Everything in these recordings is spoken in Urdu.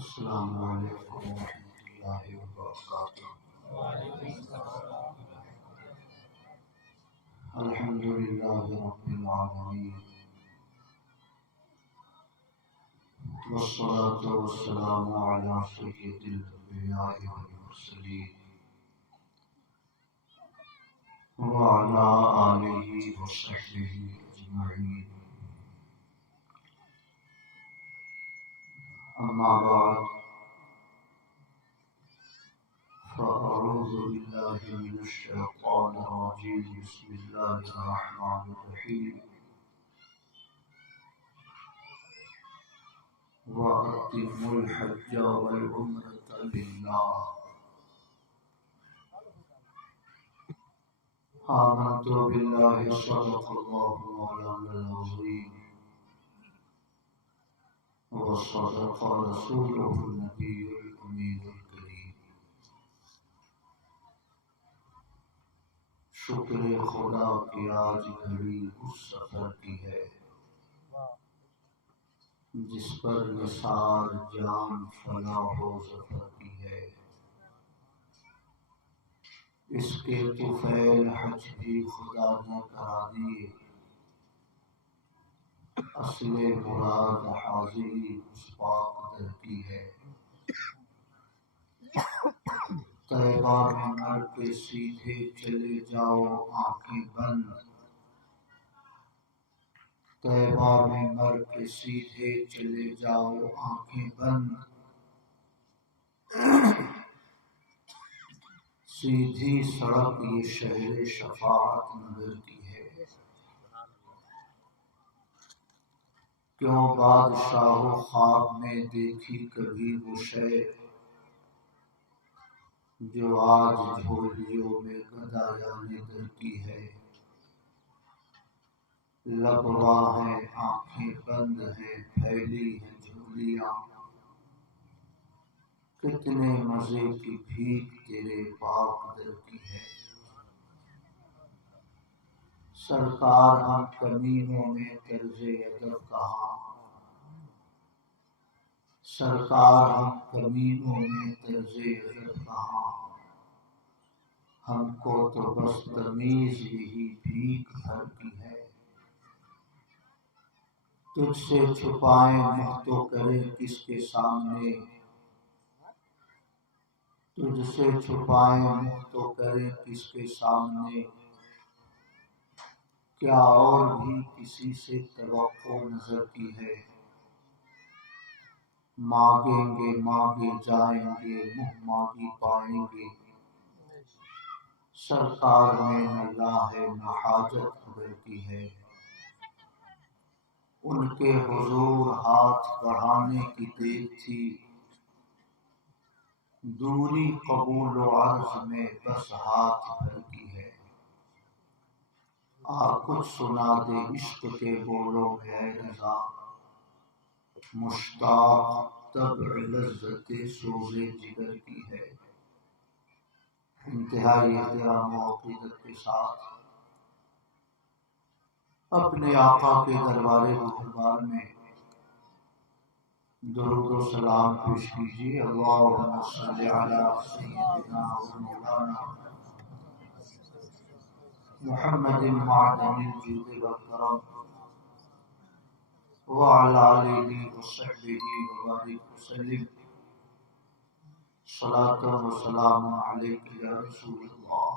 السلام علیکم ورحمۃ اللہ وبرکاتہ۔ الحمد للہ رب العالمین والصلاة والسلام علی سید الانبیاء والمرسلین وعلی آلہ وصحبہ اجمعین، اما بعد فأعوذ باللہ من الشیطان الرجیم، بسم اللہ الرحمن الرحیم، وَأَتِمُّوا الْحَجَّ وَالْعُمْرَةَ لِلَّهِ آمنت باللہ صدق اللہ مولانا العظیم وصدق رسوله النبی الامین الکریم۔ شکر خدا کی آج گھڑی اس سفر کی ہے جس پر نثار جان فلاح و ظفر کی ہے۔ اس کے طفیل حج بھی خدا نے کرا دیے، اصل مراد حاضری اس پاک در کی ہے۔ طیبہ میں مر کے سیدھے چلے جاؤ آنکھیں بند، طیبہ میں مر کے سیدھے چلے جاؤ آنکھیں بند، سیدھی سڑک یہ شہر شفاعت نگر کی ہے۔ کیوں بادشاہ و خواب میں دیکھی کبھی وہ شے جو آج جھولیوں میں گدایان در کی ہے۔ لب وا ہیں آنکھیں بند ہیں پھیلی ہیں جھولیاں، کتنے مزے کی بھیک تیرے پاک در کی ہے۔ سرکار ہم کمینوں میں طرز ادب کہاں، سرکار ہم کمینوں میں طرز ادب کہاں، ہم کو تو بس تمیز یہی بھیک بھر کی ہے۔ تجھ سے چھپائیں منہ تو کریں کس کے سامنے، تجھ سے چھپائیں منہ تو کریں کس کے سامنے، کیا اور بھی کسی سے توقع نظر کی ہے۔ مانگیں گے مانگے جائیں گے منہ مانگی پائیں گے، سرکار میں نہ لا ہے نہ حاجت خبر کی ہے۔ ان کے حضور ہاتھ بڑھانے کی دیر تھی، دوری قبول و عرض میں بس ہاتھ بھر کی ہے۔ آ کچھ سنا دے عشق کے بولوں میں اے رضا، مشتاق طبع لذت سوز جگر کی ہے۔ انتہائی احترام و عقیدت کے ساتھ اپنے آقا کے دربار بزرگوار میں درود و سلام پیش کیجیے اللہم صلی علی سیدنا و مولانا محمد معدن الجود والکرم وعلی آلہ وصحبہ وبارک وسلم صلاۃ و سلام علیک یا رسول اللہ۔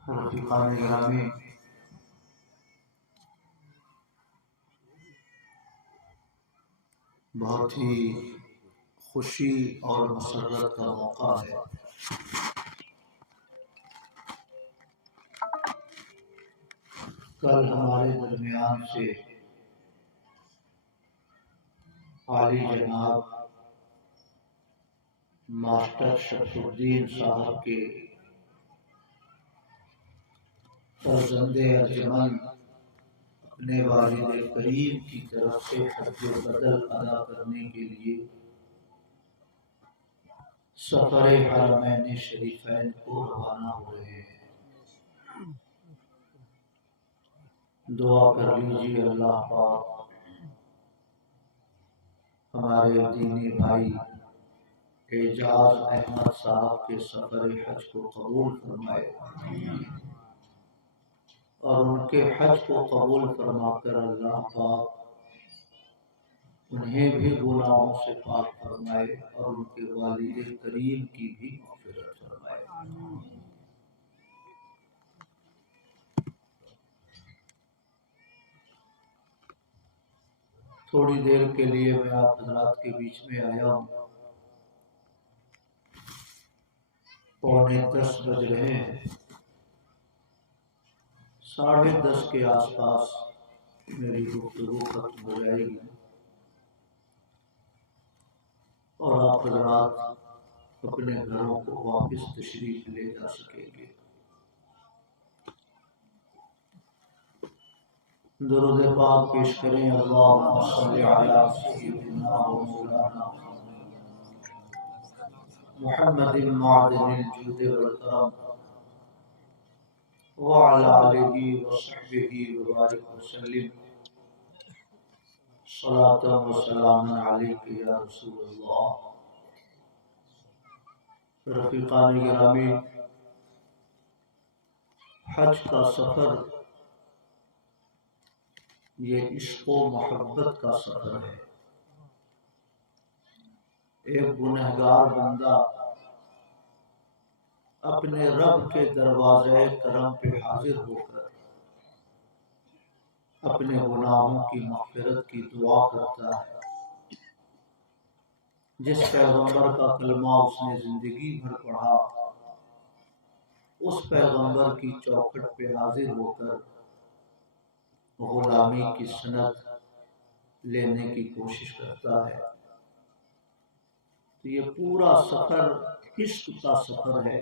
رفیقان گرامی، بہت ہی خوشی اور مسرت کا موقع ہے کل ہمارے درمیان سے عالی جناب ماسٹر شرف الدین صاحب کے فرزند ارجمند اپنے والد کریم کی طرف سے حج بدل ادا کرنے کے لیے سفر حرمین شریفین کو روانہ ہو رہے ہیں۔ دعا کر لیجیے اللہ پاک ہمارے دینی بھائی اعجاز احمد صاحب کے سفر حج کو قبول فرمائے اور ان کے حج کو قبول فرما کر اللہ پاک انہیں بھی گناہوں سے پاک فرمائے اور ان کے والد کریم کی بھی مغفرت فرمائے۔ تھوڑی دیر کے لیے میں آپ حضرات کے بیچ میں آیا ہوں۔ 9:45 بج رہے ہیں، 10:30 کے آس پاس میری گفتگو ختم ہو جائے گی اور آپ حضرات اپنے گھروں کو واپس تشریف لے جا سکیں گے۔ درود پاک پیش کریں اللہم صلی علی سیدنا و مولانا محمد معدن الجود والکرم وعلی آلہ وصحبہ وبارک وسلم صلاۃ و سلام علیک یا رسول اللہ۔ رفیقان گرامی، حج کا سفر یہ عشق و محبت کا سفر ہے۔ ایک گنہگار بندہ اپنے رب کے دروازے کرم پہ حاضر ہو کر اپنے گناہوں کی مغفرت کی دعا کرتا ہے۔ جس پیغمبر کا کلمہ اس نے زندگی بھر پڑھا، اس پیغمبر کی چوکھٹ پہ حاضر ہو کر غلامی کی سند لینے کی کوشش کرتا ہے۔ تو یہ پورا سفر عشق کا سفر ہے،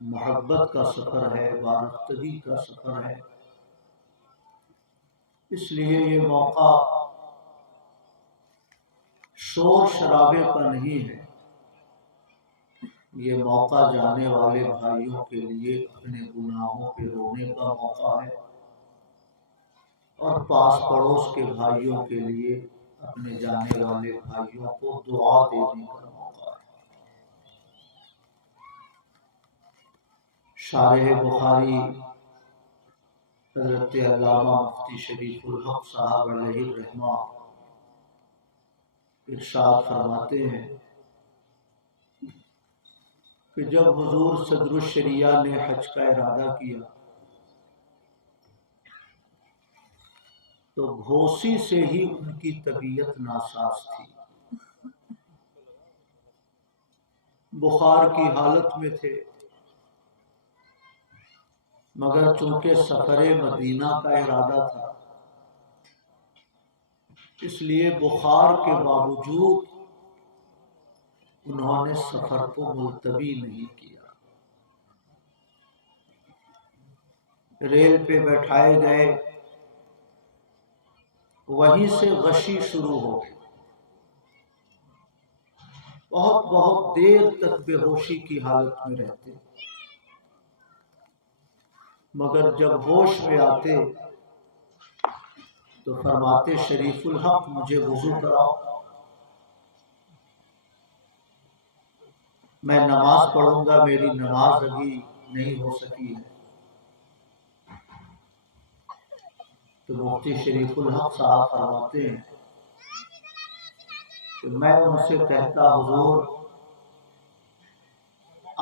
محبت کا سفر ہے، وارفتگی کا سفر ہے۔ اس لیے یہ موقع شور شرابے کا نہیں ہے، یہ موقع جانے والے بھائیوں کے لیے اپنے گناہوں پہ رونے کا موقع ہے اور پاس پڑوس کے بھائیوں کے لیے اپنے جانے والے بھائیوں کو دعا دینے کا موقع ہے۔ شارح بخاری حضرت علامہ مفتی شریف الحق صاحب علیہ الرحمہ ارشاد فرماتے ہیں کہ جب حضور صدر الشریعہ نے حج کا ارادہ کیا تو گھوسی سے ہی ان کی طبیعت ناساز تھی، بخار کی حالت میں تھے، مگر چونکہ سفر مدینہ کا ارادہ تھا اس لیے بخار کے باوجود انہوں نے سفر کو ملتوی نہیں کیا۔ ریل پہ بیٹھائے گئے، وہیں سے غشی شروع ہو گئی، بہت دیر تک بے ہوشی کی حالت میں رہتے، مگر جب ہوش میں آتے تو فرماتے شریف الحق مجھے وضو کراؤ، میں نماز پڑھوں گا، میری نماز ابھی نہیں ہو سکی ہے۔ تو مفتی شریف الحق صاحب فرماتے ہیں کہ میں ان سے کہتا حضور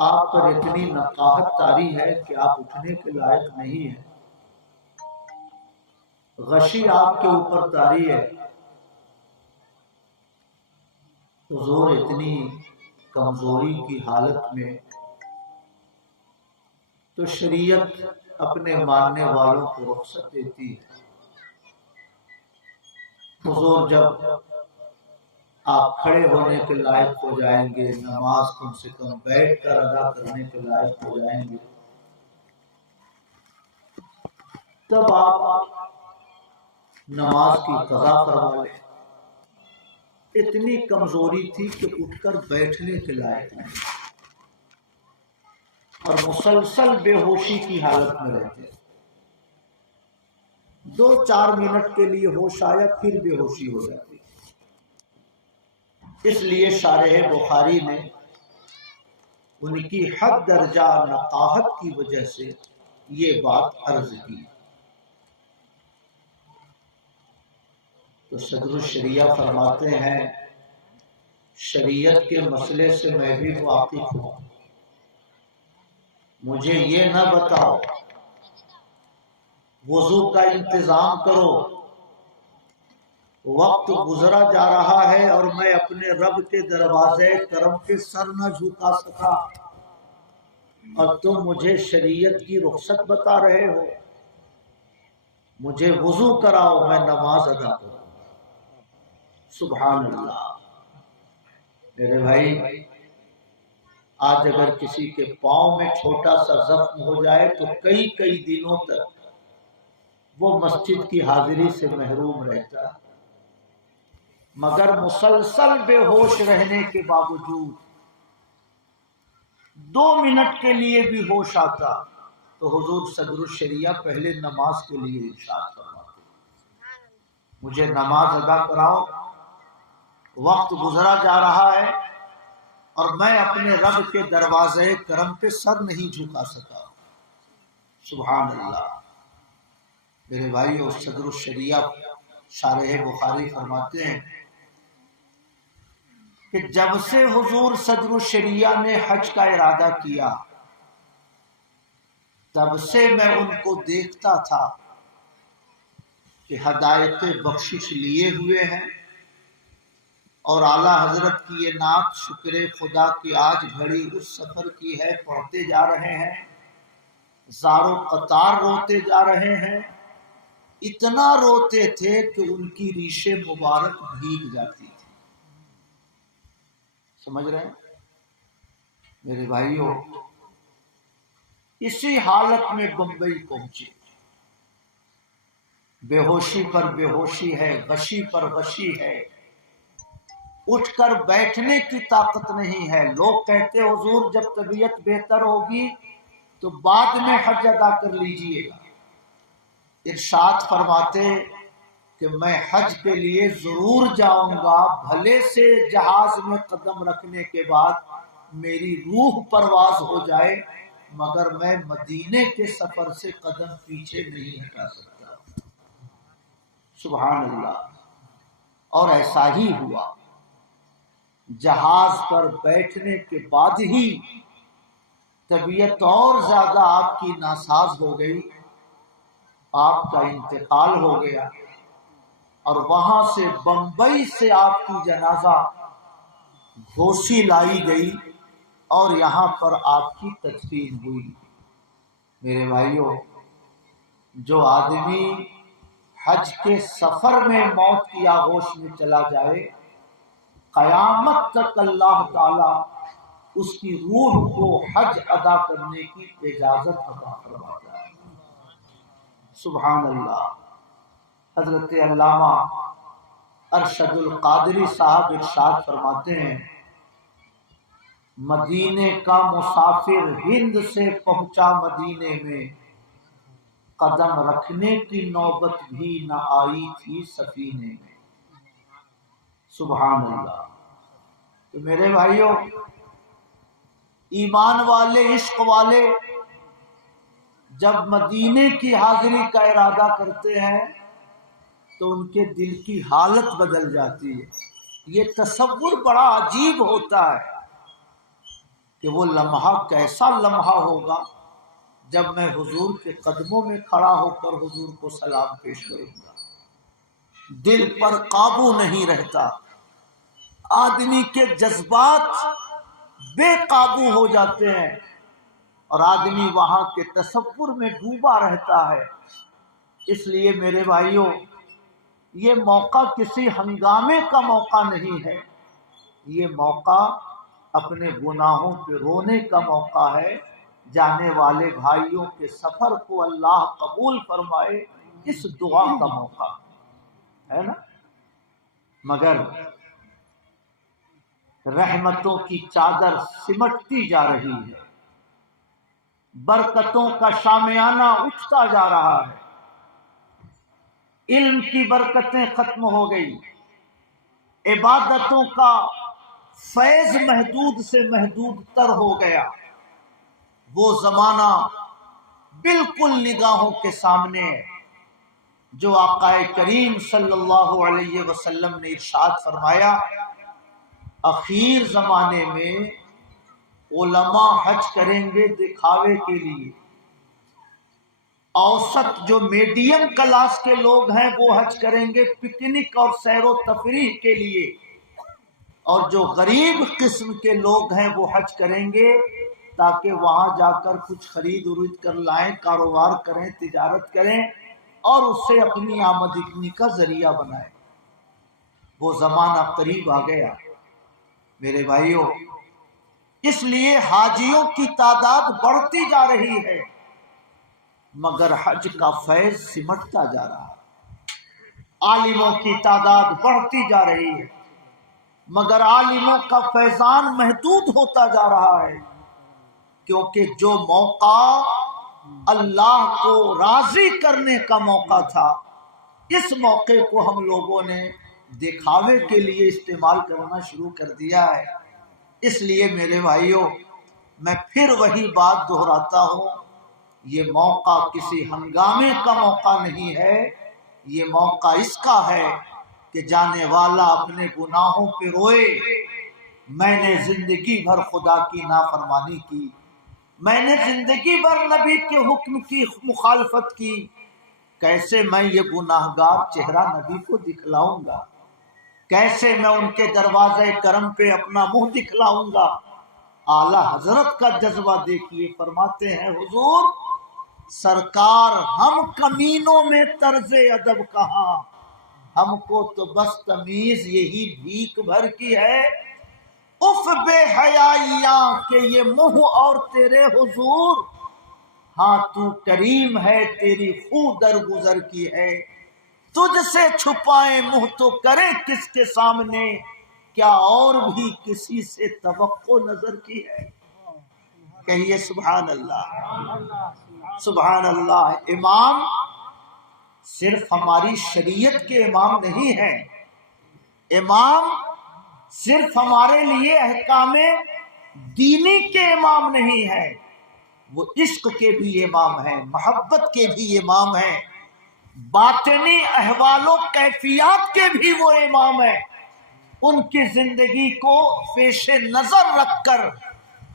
آپ پر اتنی نقاہت طاری ہے کہ آپ اٹھنے کے لائق نہیں ہیں، غشی آپ کے اوپر طاری ہے، حضور اتنی کمزوری کی حالت میں تو شریعت اپنے ماننے والوں کو رخصت دیتی ہے۔ حضور جب آپ کھڑے ہونے کے لائق ہو جائیں گے، نماز کم سے کم بیٹھ کر ادا کرنے کے لائق ہو جائیں گے، تب آپ نماز کی قضا فرما لیں۔ اتنی کمزوری تھی کہ اٹھ کر بیٹھنے کے لائق نہیں، اور مسلسل بے ہوشی کی حالت میں رہتے، 2-4 منٹ کے لیے ہوش آیا پھر بے ہوشی ہو جاتی۔ اس لیے شارح بخاری نے ان کی حد درجہ نقاہت کی وجہ سے یہ بات عرض کی۔ تو صدر الشریعہ فرماتے ہیں شریعت کے مسئلے سے میں بھی واقف ہوں، مجھے یہ نہ بتاؤ وضو کا انتظام کرو، وقت گزرا جا رہا ہے اور میں اپنے رب کے دروازے کرم کے سر نہ جھکا سکا، اور تم مجھے شریعت کی رخصت بتا رہے ہو، مجھے وضو کراؤ میں نماز ادا کروں۔ سبحان اللہ۔ میرے بھائی آج اگر کسی کے پاؤں میں چھوٹا سا زخم ہو جائے تو کئی دنوں تک وہ مسجد کی حاضری سے محروم رہتا ہے، مگر مسلسل بے ہوش رہنے کے باوجود 2 منٹ کے لیے بھی ہوش آتا تو حضور صدر الشریعہ پہلے نماز کے لیے ارشاد فرماتے مجھے نماز ادا کراؤ، وقت گزرا جا رہا ہے اور میں اپنے رب کے دروازے کرم پہ سر نہیں جھکا سکا۔ سبحان اللہ۔ میرے بھائیو صدر الشریعہ شارح بخاری فرماتے ہیں کہ جب سے حضور صدر الشریعہ نے حج کا ارادہ کیا تب سے میں ان کو دیکھتا تھا کہ ہدایت بخشش لیے ہوئے ہیں، اور اعلیٰ حضرت کی یہ نعت شکر خدا کی آج گھڑی اس سفر کی ہے پڑھتے جا رہے ہیں، زار و قطار روتے جا رہے ہیں، اتنا روتے تھے کہ ان کی ریشیں مبارک بھیگ جاتی تھی۔ سمجھ رہے ہیں میرے بھائیوں؟ اسی حالت میں بمبئی پہنچے، بے ہوشی پر بے ہوشی ہے، غشی پر غشی ہے، اٹھ کر بیٹھنے کی طاقت نہیں ہے۔ لوگ کہتے حضور جب طبیعت بہتر ہوگی تو بعد میں حج ادا کر لیجئے گا۔ ارشاد فرماتے کہ میں حج کے لیے ضرور جاؤں گا، بھلے سے جہاز میں قدم رکھنے کے بعد میری روح پرواز ہو جائے، مگر میں مدینے کے سفر سے قدم پیچھے نہیں ہٹا سکتا۔ سبحان اللہ۔ اور ایسا ہی ہوا، جہاز پر بیٹھنے کے بعد ہی طبیعت اور زیادہ آپ کی ناساز ہو گئی، آپ کا انتقال ہو گیا، اور وہاں سے بمبئی سے آپ کی جنازہ گھوسی لائی گئی اور یہاں پر آپ کی تدفین ہوئی۔ میرے بھائیوں، جو آدمی حج کے سفر میں موت کی آغوش میں چلا جائے، قیامت تک اللہ تعالی اس کی روح کو حج ادا کرنے کی اجازت عطا فرماتا ہے۔ سبحان اللہ۔ حضرت علامہ ارشد القادری صاحب ارشاد فرماتے ہیں مدینے کا مسافر ہند سے پہنچا مدینے میں، قدم رکھنے کی نوبت بھی نہ آئی تھی سفینے میں۔ سبحان اللہ۔ تو میرے بھائیوں، ایمان والے، عشق والے جب مدینے کی حاضری کا ارادہ کرتے ہیں تو ان کے دل کی حالت بدل جاتی ہے۔ یہ تصور بڑا عجیب ہوتا ہے کہ وہ لمحہ کیسا لمحہ ہوگا جب میں حضور کے قدموں میں کھڑا ہو کر حضور کو سلام پیش کروں گا۔ دل پر قابو نہیں رہتا، آدمی کے جذبات بے قابو ہو جاتے ہیں اور آدمی وہاں کے تصور میں ڈوبا رہتا ہے۔ اس لیے میرے بھائیوں، یہ موقع کسی ہنگامے کا موقع نہیں ہے، یہ موقع اپنے گناہوں پہ رونے کا موقع ہے۔ جانے والے بھائیوں کے سفر کو اللہ قبول فرمائے، اس دعا کا موقع ہے نا۔ مگر رحمتوں کی چادر سمٹتی جا رہی ہے، برکتوں کا شامیانہ اٹھتا جا رہا ہے، علم کی برکتیں ختم ہو گئی، عبادتوں کا فیض محدود سے محدود تر ہو گیا۔ وہ زمانہ بالکل نگاہوں کے سامنے ہے جو آقا کریم صلی اللہ علیہ وسلم نے ارشاد فرمایا، اخیر زمانے میں علماء حج کریں گے دکھاوے کے لیے، اوسط جو میڈیم کلاس کے لوگ ہیں وہ حج کریں گے پکنک اور سیر و تفریح کے لیے، اور جو غریب قسم کے لوگ ہیں وہ حج کریں گے تاکہ وہاں جا کر کچھ خرید ورید کر لائیں، کاروبار کریں، تجارت کریں اور اس سے اپنی آمدنی کا ذریعہ بنائیں۔ وہ زمانہ قریب آ گیا میرے بھائیوں، اس لیے حاجیوں کی تعداد بڑھتی جا رہی ہے مگر حج کا فیض سمٹتا جا رہا ہے۔ عالموں کی تعداد بڑھتی جا رہی ہے مگر عالموں کا فیضان محدود ہوتا جا رہا ہے، کیونکہ جو موقع اللہ کو راضی کرنے کا موقع تھا، اس موقع کو ہم لوگوں نے دکھاوے کے لیے استعمال کرنا شروع کر دیا ہے۔ اس لیے میرے بھائیوں، میں پھر وہی بات دہراتا ہوں، یہ موقع کسی ہنگامے کا موقع نہیں ہے، یہ موقع اس کا ہے کہ جانے والا اپنے گناہوں پہ روئے، میں نے زندگی بھر خدا کی نافرمانی کی، میں نے زندگی بھر نبی کے حکم کی مخالفت کی، کیسے میں یہ گناہگار چہرہ نبی کو دکھلاؤں گا، کیسے میں ان کے دروازے کرم پہ اپنا منہ دکھلاؤں گا۔ اعلیٰ حضرت کا جذبہ دیکھیے، فرماتے ہیں حضور سرکار، ہم کمینوں میں طرز ادب کہاں، ہم کو تو بس تمیز یہی بھیک بھر کی ہے، اف بے حیائیاں کہ یہ منہ اور تیرے حضور، ہاں تو کریم ہے تیری خو درگزر کی ہے، تجھ سے چھپائیں منہ تو کریں کس کے سامنے، کیا اور بھی کسی سے توقع نظر کی ہے۔ کہیے سبحان اللہ، سبحان اللہ۔ امام صرف ہماری شریعت کے امام نہیں ہیں، امام صرف ہمارے لیے احکام دینی کے امام نہیں ہیں، وہ عشق کے بھی امام ہیں، محبت کے بھی امام ہیں، باطنی احوال و کیفیات کے بھی وہ امام ہیں۔ ان کی زندگی کو پیش نظر رکھ کر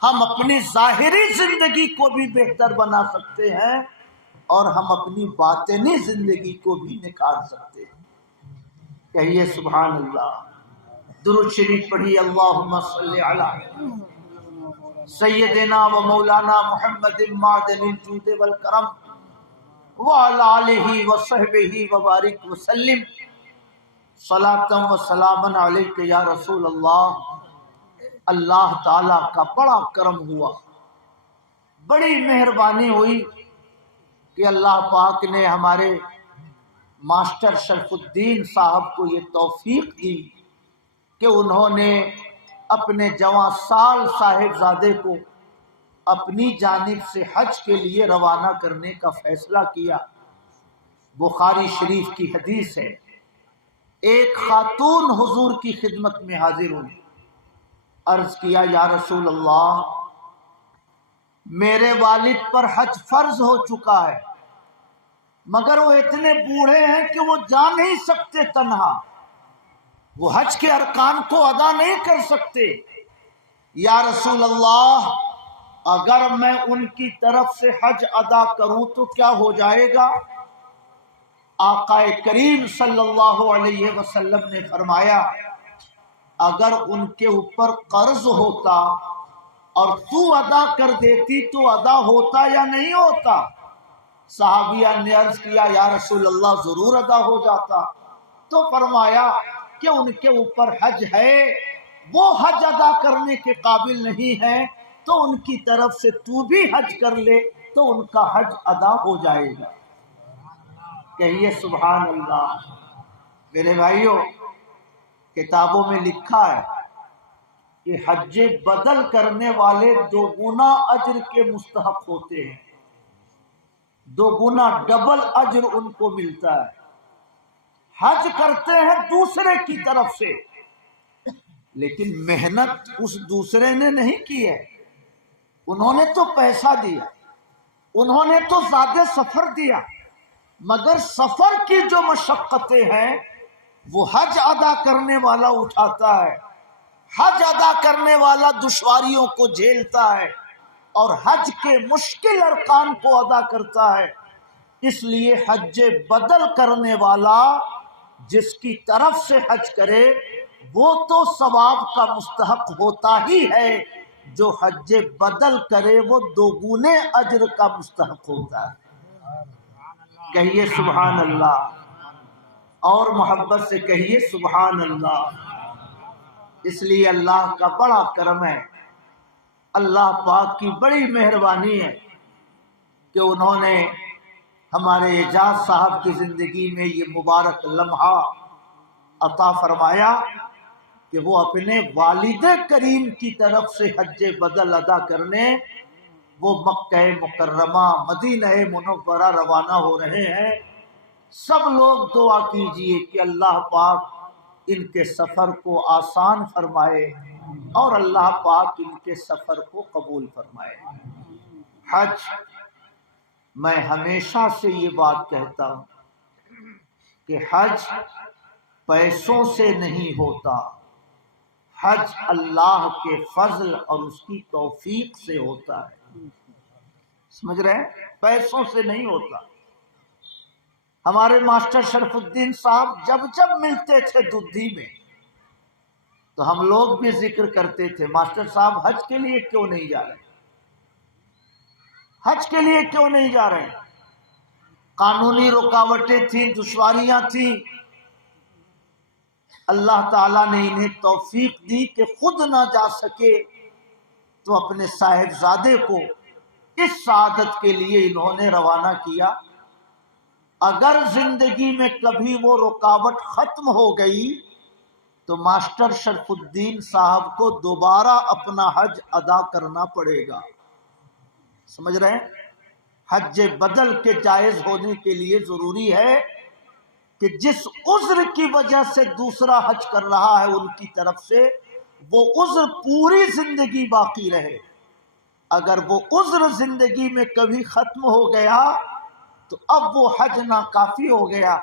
ہم اپنی ظاہری زندگی کو بھی بہتر بنا سکتے ہیں اور ہم اپنی باطنی زندگی کو بھی نکھار سکتے ہیں۔ کہیے سبحان اللہ، درود شریف پڑھیے، اللہم صلی علی سیدنا و مولانا محمد معدن الجود والکرم وعلی آلہ و صحبہ وبارک وسلم، صلاۃ و سلام علیک یا رسول اللہ۔ اللہ تعالیٰ کا بڑا کرم ہوا، بڑی مہربانی ہوئی کہ اللہ پاک نے ہمارے ماسٹر شرف الدین صاحب کو یہ توفیق دی کہ انہوں نے اپنے جوان سال صاحبزادے کو اپنی جانب سے حج کے لیے روانہ کرنے کا فیصلہ کیا۔ بخاری شریف کی حدیث ہے، ایک خاتون حضور کی خدمت میں حاضر ہوئی، عرض کیا یا رسول اللہ میرے والد پر حج فرض ہو چکا ہے، مگر وہ اتنے بوڑھے ہیں کہ وہ جا نہیں سکتے تنہا، وہ حج کے ارکان کو ادا نہیں کر سکتے، یا رسول اللہ اگر میں ان کی طرف سے حج ادا کروں تو کیا ہو جائے گا؟ آقا کریم صلی اللہ علیہ وسلم نے فرمایا اگر ان کے اوپر قرض ہوتا اور تو ادا کر دیتی تو ادا ہوتا یا نہیں ہوتا؟ صحابیہ نے عرض کیا یا رسول اللہ ضرور ادا ہو جاتا۔ تو فرمایا کہ ان کے اوپر حج ہے، وہ حج ادا کرنے کے قابل نہیں ہے، تو ان کی طرف سے تو بھی حج کر لے تو ان کا حج ادا ہو جائے گا۔ کہیے سبحان اللہ۔ میرے بھائیوں، کتابوں میں لکھا ہے کہ حج بدل کرنے والے دو گنا اجر کے مستحق ہوتے ہیں، دو گنا ڈبل اجر ان کو ملتا ہے۔ حج کرتے ہیں دوسرے کی طرف سے، لیکن محنت اس دوسرے نے نہیں کی ہے، انہوں نے تو پیسہ دیا، انہوں نے تو زیادہ سفر دیا، مگر سفر کی جو مشقتیں ہیں وہ حج ادا کرنے والا اٹھاتا ہے، حج ادا کرنے والا دشواریوں کو جھیلتا ہے اور حج کے مشکل ارکان کو ادا کرتا ہے۔ اس لیے حج بدل کرنے والا جس کی طرف سے حج کرے وہ تو ثواب کا مستحق ہوتا ہی ہے، جو حج بدل کرے وہ دوگنے اجر کا مستحق ہوتا ہے۔ کہیے سبحان اللہ، اور محبت سے کہیے سبحان اللہ۔ اس لیے اللہ کا بڑا کرم ہے، اللہ پاک کی بڑی مہربانی ہے کہ انہوں نے ہمارے اعجاز صاحب کی زندگی میں یہ مبارک لمحہ عطا فرمایا کہ وہ اپنے والد کریم کی طرف سے حج بدل ادا کرنے وہ مکہ مکرمہ مدینہ منورہ روانہ ہو رہے ہیں۔ سب لوگ دعا کیجئے کہ اللہ پاک ان کے سفر کو آسان فرمائے اور اللہ پاک ان کے سفر کو قبول فرمائے۔ حج، میں ہمیشہ سے یہ بات کہتا ہوں کہ حج پیسوں سے نہیں ہوتا، حج اللہ کے فضل اور اس کی توفیق سے ہوتا ہے۔ سمجھ رہے ہیں؟ پیسوں سے نہیں ہوتا۔ ہمارے ماسٹر شرف الدین صاحب جب ملتے تھے دودھی میں تو ہم لوگ بھی ذکر کرتے تھے ماسٹر صاحب حج کے لیے کیوں نہیں جا رہے، حج کے لیے کیوں نہیں جا رہے؟ قانونی رکاوٹیں تھیں، دشواریاں تھیں، اللہ تعالیٰ نے انہیں توفیق دی کہ خود نہ جا سکے تو اپنے صاحبزادے کو اس سعادت کے لیے انہوں نے روانہ کیا۔ اگر زندگی میں کبھی وہ رکاوٹ ختم ہو گئی تو ماسٹر شرف الدین صاحب کو دوبارہ اپنا حج ادا کرنا پڑے گا۔ سمجھ رہے ہیں؟ حج بدل کے جائز ہونے کے لیے ضروری ہے کہ جس عذر کی وجہ سے دوسرا حج کر رہا ہے ان کی طرف سے وہ عذر پوری زندگی باقی رہے۔ اگر وہ عذر زندگی میں کبھی ختم ہو گیا تو اب وہ حج ناکافی ہو گیا،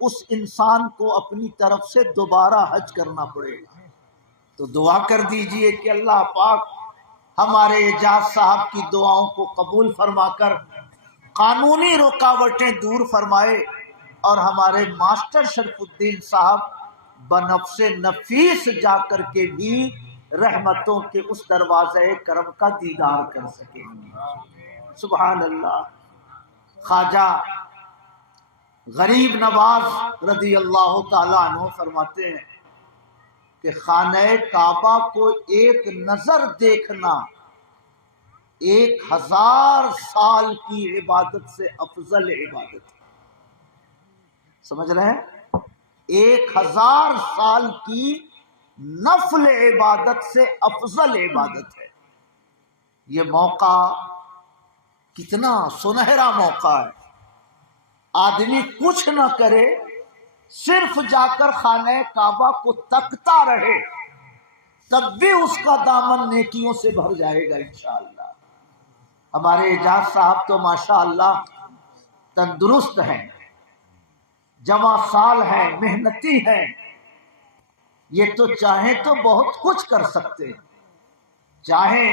اس انسان کو اپنی طرف سے دوبارہ حج کرنا پڑے گا۔ تو دعا کر دیجئے کہ اللہ پاک ہمارے اعجاز صاحب کی دعاؤں کو قبول فرما کر قانونی رکاوٹیں دور فرمائے اور ہمارے ماسٹر شرف الدین صاحب بنفس نفیس جا کر کے بھی رحمتوں کے اس دروازے کرم کا دیدار کر سکیں۔ سبحان اللہ۔ خواجہ غریب نواز رضی اللہ تعالیٰ عنہ فرماتے ہیں کہ خانہ کعبہ کو ایک نظر دیکھنا 1000 سال کی عبادت سے افضل عبادت ہے۔ سمجھ رہے ہیں؟ 1000 سال کی نفل عبادت سے افضل عبادت ہے۔ یہ موقع کتنا سنہرا موقع ہے آدمی کچھ نہ کرے، صرف جا کر خانہ کعبہ کو تکتا رہے، تب بھی اس کا دامن نیکیوں سے بھر جائے گا انشاءاللہ۔ ہمارے اعجاز صاحب تو ماشاءاللہ تندرست ہیں، جوان سال ہیں، محنتی ہیں، یہ تو چاہیں تو بہت کچھ کر سکتے ہیں، چاہیں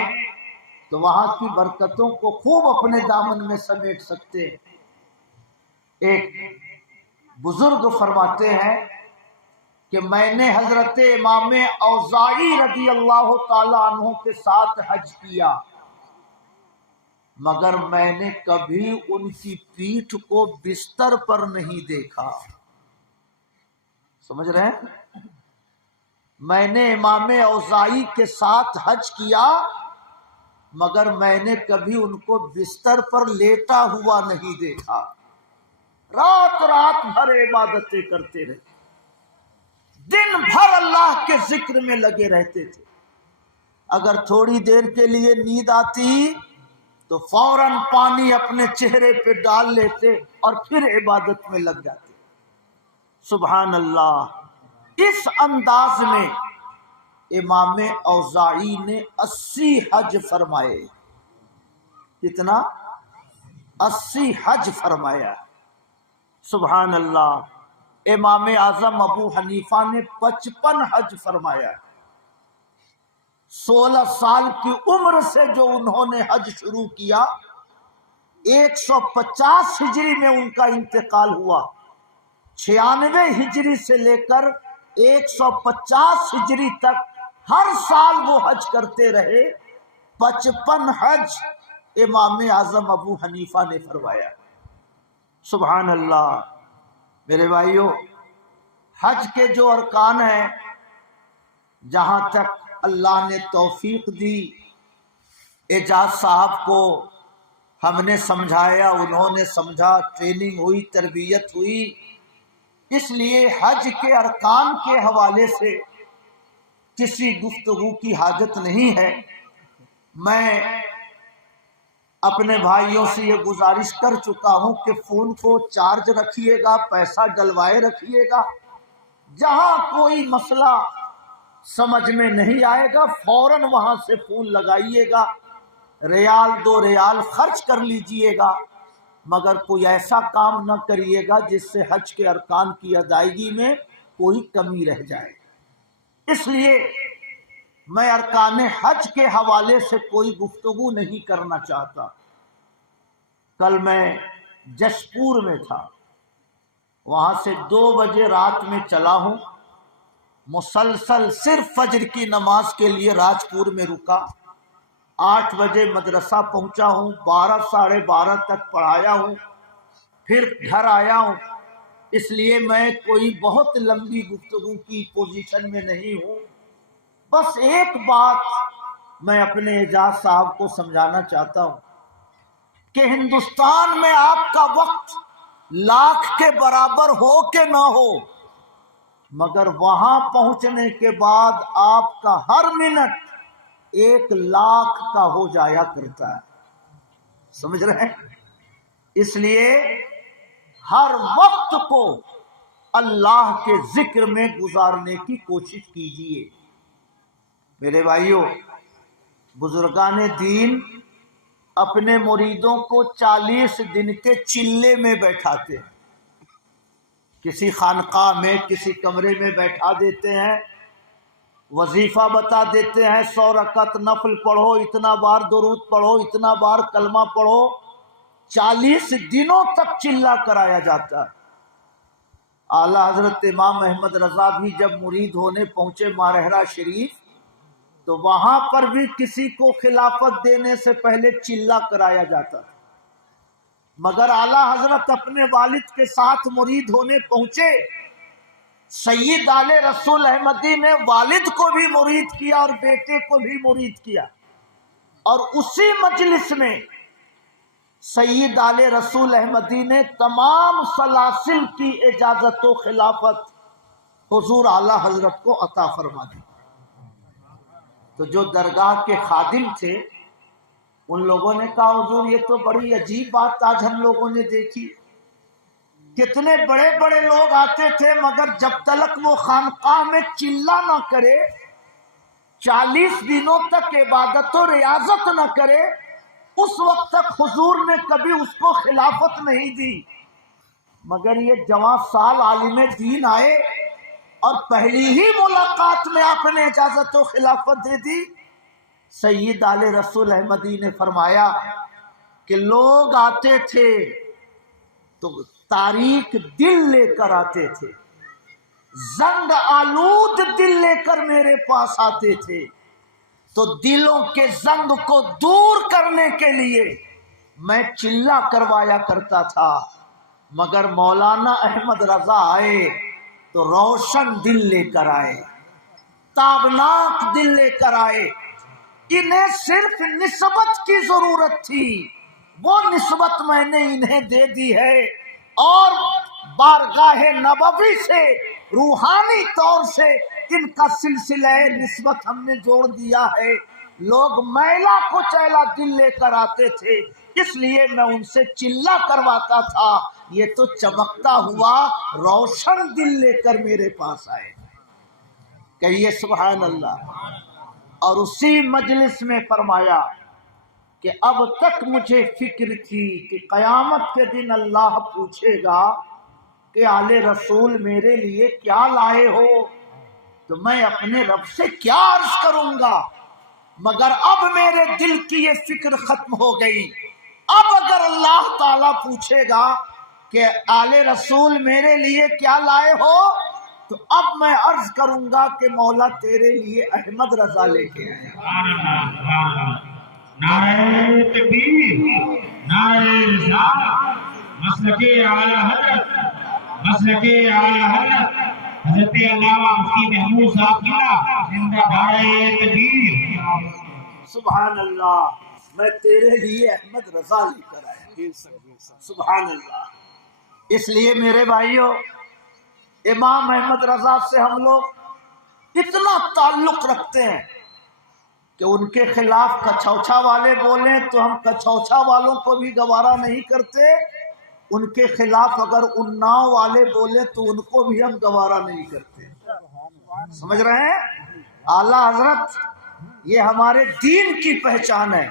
تو وہاں کی برکتوں کو خوب اپنے دامن میں سمیٹ سکتے ہیں۔ ایک بزرگ فرماتے ہیں کہ میں نے حضرت امام اوزاعی رضی اللہ تعالی عنہ کے ساتھ حج کیا، مگر میں نے کبھی ان کی پیٹھ کو بستر پر نہیں دیکھا۔ سمجھ رہے ہیں؟ میں نے امام اوزاعی کے ساتھ حج کیا، مگر میں نے کبھی ان کو بستر پر لیٹا ہوا نہیں دیکھا۔ رات رات بھر عبادتیں کرتے رہے، دن بھر اللہ کے ذکر میں لگے رہتے تھے۔ اگر تھوڑی دیر کے لیے نیند آتی تو فوراً پانی اپنے چہرے پہ ڈال لیتے اور پھر عبادت میں لگ جاتے۔ سبحان اللہ۔ اس انداز میں امام اوزاعی نے 80 حج فرمائے۔ کتنا؟ 80 حج فرمایا۔ سبحان اللہ۔ امام اعظم ابو حنیفہ نے 55 حج فرمایا۔ 16 سال کی عمر سے جو انہوں نے حج شروع کیا، 150 ہجری میں ان کا انتقال ہوا۔ 96 ہجری سے لے کر 150 ہجری تک ہر سال وہ حج کرتے رہے۔ 55 حج امام اعظم ابو حنیفہ نے فرمایا۔ سبحان اللہ۔ میرے بھائیو، حج کے جو ارکان ہیں، جہاں تک اللہ نے توفیق دی، اعجاز صاحب کو ہم نے سمجھایا، انہوں نے سمجھا، ٹریننگ ہوئی، تربیت ہوئی، اس لیے حج کے ارکان کے حوالے سے کسی گفتگو کی حاجت نہیں ہے۔ میں اپنے بھائیوں سے یہ گزارش کر چکا ہوں کہ فون کو چارج رکھیے گا، پیسہ ڈلوائے رکھیے گا، جہاں کوئی مسئلہ سمجھ میں نہیں آئے گا فوراً وہاں سے فون لگائیے گا، ریال 2 ریال خرچ کر لیجئے گا، مگر کوئی ایسا کام نہ کریے گا جس سے حج کے ارکان کی ادائیگی میں کوئی کمی رہ جائے۔ اس لیے میں ارکان حج کے حوالے سے کوئی گفتگو نہیں کرنا چاہتا۔ کل میں جشپور میں تھا، وہاں سے 2 بجے رات میں چلا ہوں، مسلسل صرف فجر کی نماز کے لیے راجپور میں رکا، 8 بجے مدرسہ پہنچا ہوں، 12 ساڑھے 12 تک پڑھایا ہوں، پھر گھر آیا ہوں۔ اس لیے میں کوئی بہت لمبی گفتگو کی پوزیشن میں نہیں ہوں۔ بس ایک بات میں اپنے اعجاز صاحب کو سمجھانا چاہتا ہوں کہ ہندوستان میں آپ کا وقت لاکھ کے برابر ہو کہ نہ ہو، مگر وہاں پہنچنے کے بعد آپ کا ہر منٹ 1 لاکھ کا ہو جایا کرتا ہے۔ سمجھ رہے ہیں؟ اس لیے ہر وقت کو اللہ کے ذکر میں گزارنے کی کوشش کیجیے۔ میرے بھائیوں، بزرگان دین اپنے مریدوں کو 40 دن کے چلے میں بیٹھاتے ہیں، کسی خانقاہ میں، کسی کمرے میں بیٹھا دیتے ہیں، وظیفہ بتا دیتے ہیں، 100 رکعت نفل پڑھو، اتنا بار درود پڑھو، اتنا بار کلمہ پڑھو، 40 دنوں تک چلا کرایا جاتا ہے۔ اعلیٰ حضرت امام احمد رضا بھی جب مرید ہونے پہنچے مارہرہ شریف، تو وہاں پر بھی کسی کو خلافت دینے سے پہلے چلا کرایا جاتا تھا، مگر اعلیٰ حضرت اپنے والد کے ساتھ مرید ہونے پہنچے، سید آل رسول احمدی نے والد کو بھی مرید کیا اور بیٹے کو بھی مرید کیا، اور اسی مجلس میں سید آل رسول احمدی نے تمام سلاسل کی اجازت و خلافت حضور اعلیٰ حضرت کو عطا فرما دی۔ تو جو درگاہ کے خادم تھے ان لوگوں نے کہا حضور یہ تو بڑی عجیب بات آج ہم لوگوں نے دیکھی، کتنے بڑے بڑے لوگ آتے تھے، مگر جب تلک وہ خانقاہ میں چلا نہ کرے، 40 دنوں تک عبادت و ریاضت نہ کرے، اس وقت تک حضور نے کبھی اس کو خلافت نہیں دی۔ مگر یہ جوان سال عالم دین آئے اور پہلی ہی ملاقات میں آپ نے اجازت و خلافت دے دی۔ سید آل رسول احمدی نے فرمایا کہ لوگ آتے تھے تو تاریک دل لے کر آتے تھے، زنگ آلود دل لے کر میرے پاس آتے تھے، تو دلوں کے زنگ کو دور کرنے کے لیے میں چلا کروایا کرتا تھا، مگر مولانا احمد رضا آئے تو روشن دل لے کر آئے، تابناک دل لے کر آئے۔ انہیں صرف نسبت کی ضرورت تھی، وہ نسبت میں نے انہیں دے دی ہے، اور بارگاہ نبوی سے روحانی طور سے ان کا سلسلہ نسبت ہم نے جوڑ دیا ہے۔ لوگ میلا کو چیلا دل لے کر آتے تھے، اس لیے میں ان سے چلا کرواتا تھا، یہ تو چمکتا ہوا روشن دل لے کر میرے پاس آئے۔ کہیے سبحان اللہ۔ اور اسی مجلس میں فرمایا کہ اب تک مجھے فکر تھی کہ قیامت کے دن اللہ پوچھے گا کہ آل رسول میرے لیے کیا لائے ہو، تو میں اپنے رب سے کیا عرض کروں گا، مگر اب میرے دل کی یہ فکر ختم ہو گئی۔ اب اگر اللہ تعالیٰ پوچھے گا کہ آل رسول میرے لیے کیا لائے ہو، تو اب میں عرض کروں گا کہ مولا تیرے لیے احمد رضا لے کے آئے۔ نعرہ تکبیر، نعرہ رسالت، مسلک اعلی حضرت، مسلک اعلی حضرت حضرت علامہ مفتی محمود صاحب قبلہ زندہ نعرہ تکبیر۔ سبحان اللہ، میں تیرے لیے احمد رضا لے کر آیا۔ سبحان اللہ۔ اس لیے میرے بھائیوں، امام احمد رضا سے ہم لوگ اتنا تعلق رکھتے ہیں کہ ان کے خلاف کچھوچھا والے بولیں تو ہم کچھوچھا والوں کو بھی گوارا نہیں کرتے، ان کے خلاف اگر اناؤ والے بولیں تو ان کو بھی ہم گوارا نہیں کرتے۔ سمجھ رہے ہیں؟ اعلیٰ حضرت یہ ہمارے دین کی پہچان ہے،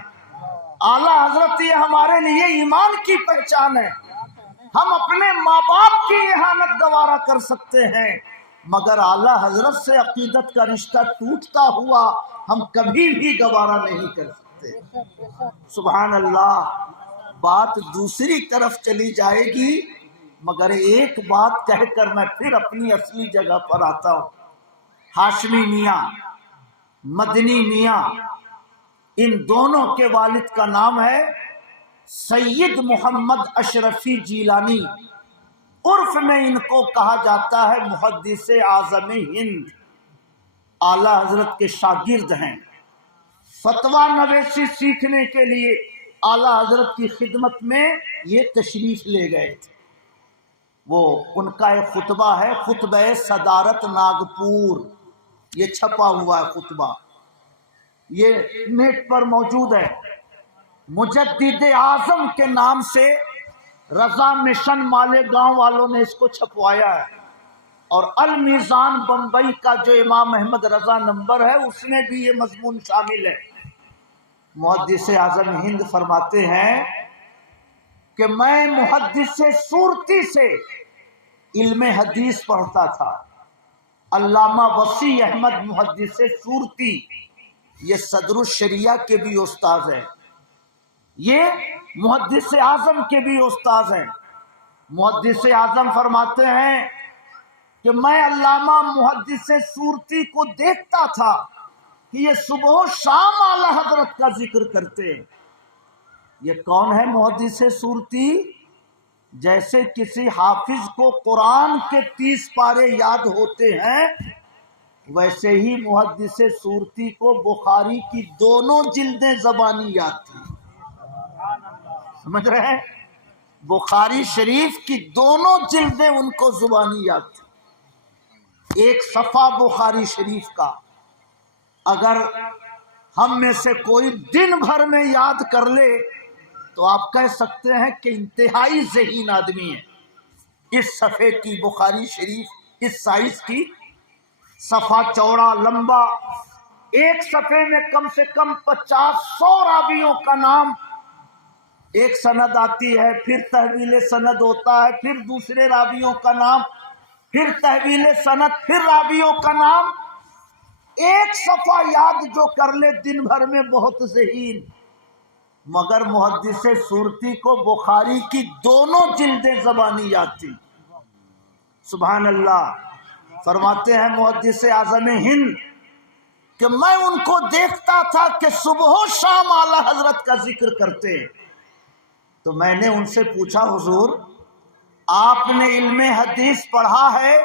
اعلیٰ حضرت یہ ہمارے لیے ایمان کی پہچان ہے۔ ہم اپنے ماں باپ کی اہانت گوارا کر سکتے ہیں، مگر اعلیٰ حضرت سے عقیدت کا رشتہ ٹوٹتا ہوا ہم کبھی بھی گوارا نہیں کر سکتے۔ سبحان اللہ۔ بات دوسری طرف چلی جائے گی، مگر ایک بات کہہ کر میں پھر اپنی اصلی جگہ پر آتا ہوں۔ ہاشمی میاں، مدنی میاں، ان دونوں کے والد کا نام ہے سید محمد اشرفی جیلانی، عرف میں ان کو کہا جاتا ہے محدث اعظم ہند۔ اعلیٰ حضرت کے شاگرد ہیں، فتویٰ نویسی سیکھنے کے لیے اعلیٰ حضرت کی خدمت میں یہ تشریف لے گئے تھے۔ وہ ان کا ایک خطبہ ہے، خطبہ صدارت ناگپور، یہ چھپا ہوا ہے خطبہ، یہ نیٹ پر موجود ہے۔ مجدد اعظم کے نام سے رضا مشن مالیگاؤں والوں نے اس کو چھپوایا ہے، اور المیزان بمبئی کا جو امام احمد رضا نمبر ہے اس میں بھی یہ مضمون شامل ہے۔ محدث اعظم ہند فرماتے ہیں کہ میں محدث صورتی سے علم حدیث پڑھتا تھا۔ علامہ وسیع احمد محدث صورتی یہ صدر الشریعہ کے بھی استاد ہیں، یہ محدث اعظم کے بھی استاد ہیں۔ محدث اعظم فرماتے ہیں کہ میں علامہ محدث صورتی کو دیکھتا تھا کہ یہ صبح و شام اعلیٰ حضرت کا ذکر کرتے ہیں۔ یہ کون ہے محدث صورتی؟ جیسے کسی حافظ کو قرآن کے 30 پارے یاد ہوتے ہیں، ویسے ہی محدث صورتی کو بخاری کی دونوں جلدیں زبانی یاد تھی۔ سمجھ رہے ہیں؟ بخاری شریف کی دونوں جلدیں ان کو زبانی یاد تھی۔ ایک صفحہ بخاری شریف کا اگر ہم میں سے کوئی دن بھر میں یاد کر لے تو آپ کہہ سکتے ہیں کہ انتہائی ذہین آدمی ہے۔ اس صفحے کی بخاری شریف اس سائز کی، صفحہ چوڑا لمبا، ایک صفحے میں کم سے کم 50-100 راویوں کا نام، ایک سند آتی ہے، پھر تحویل سند ہوتا ہے، پھر دوسرے راویوں کا نام، پھر تحویل سند، پھر راویوں کا نام. ایک صفحہ یاد جو کر لے دن بھر میں بہت ذہین. مگر محدث سورتی کو بخاری کی دونوں جلدیں زبانی یاد تھی. سبحان اللہ. فرماتے ہیں محدث اعظم ہند کہ میں ان کو دیکھتا تھا کہ صبح و شام اعلی حضرت کا ذکر کرتے. تو میں نے ان سے پوچھا حضور آپ نے علم حدیث پڑھا ہے؟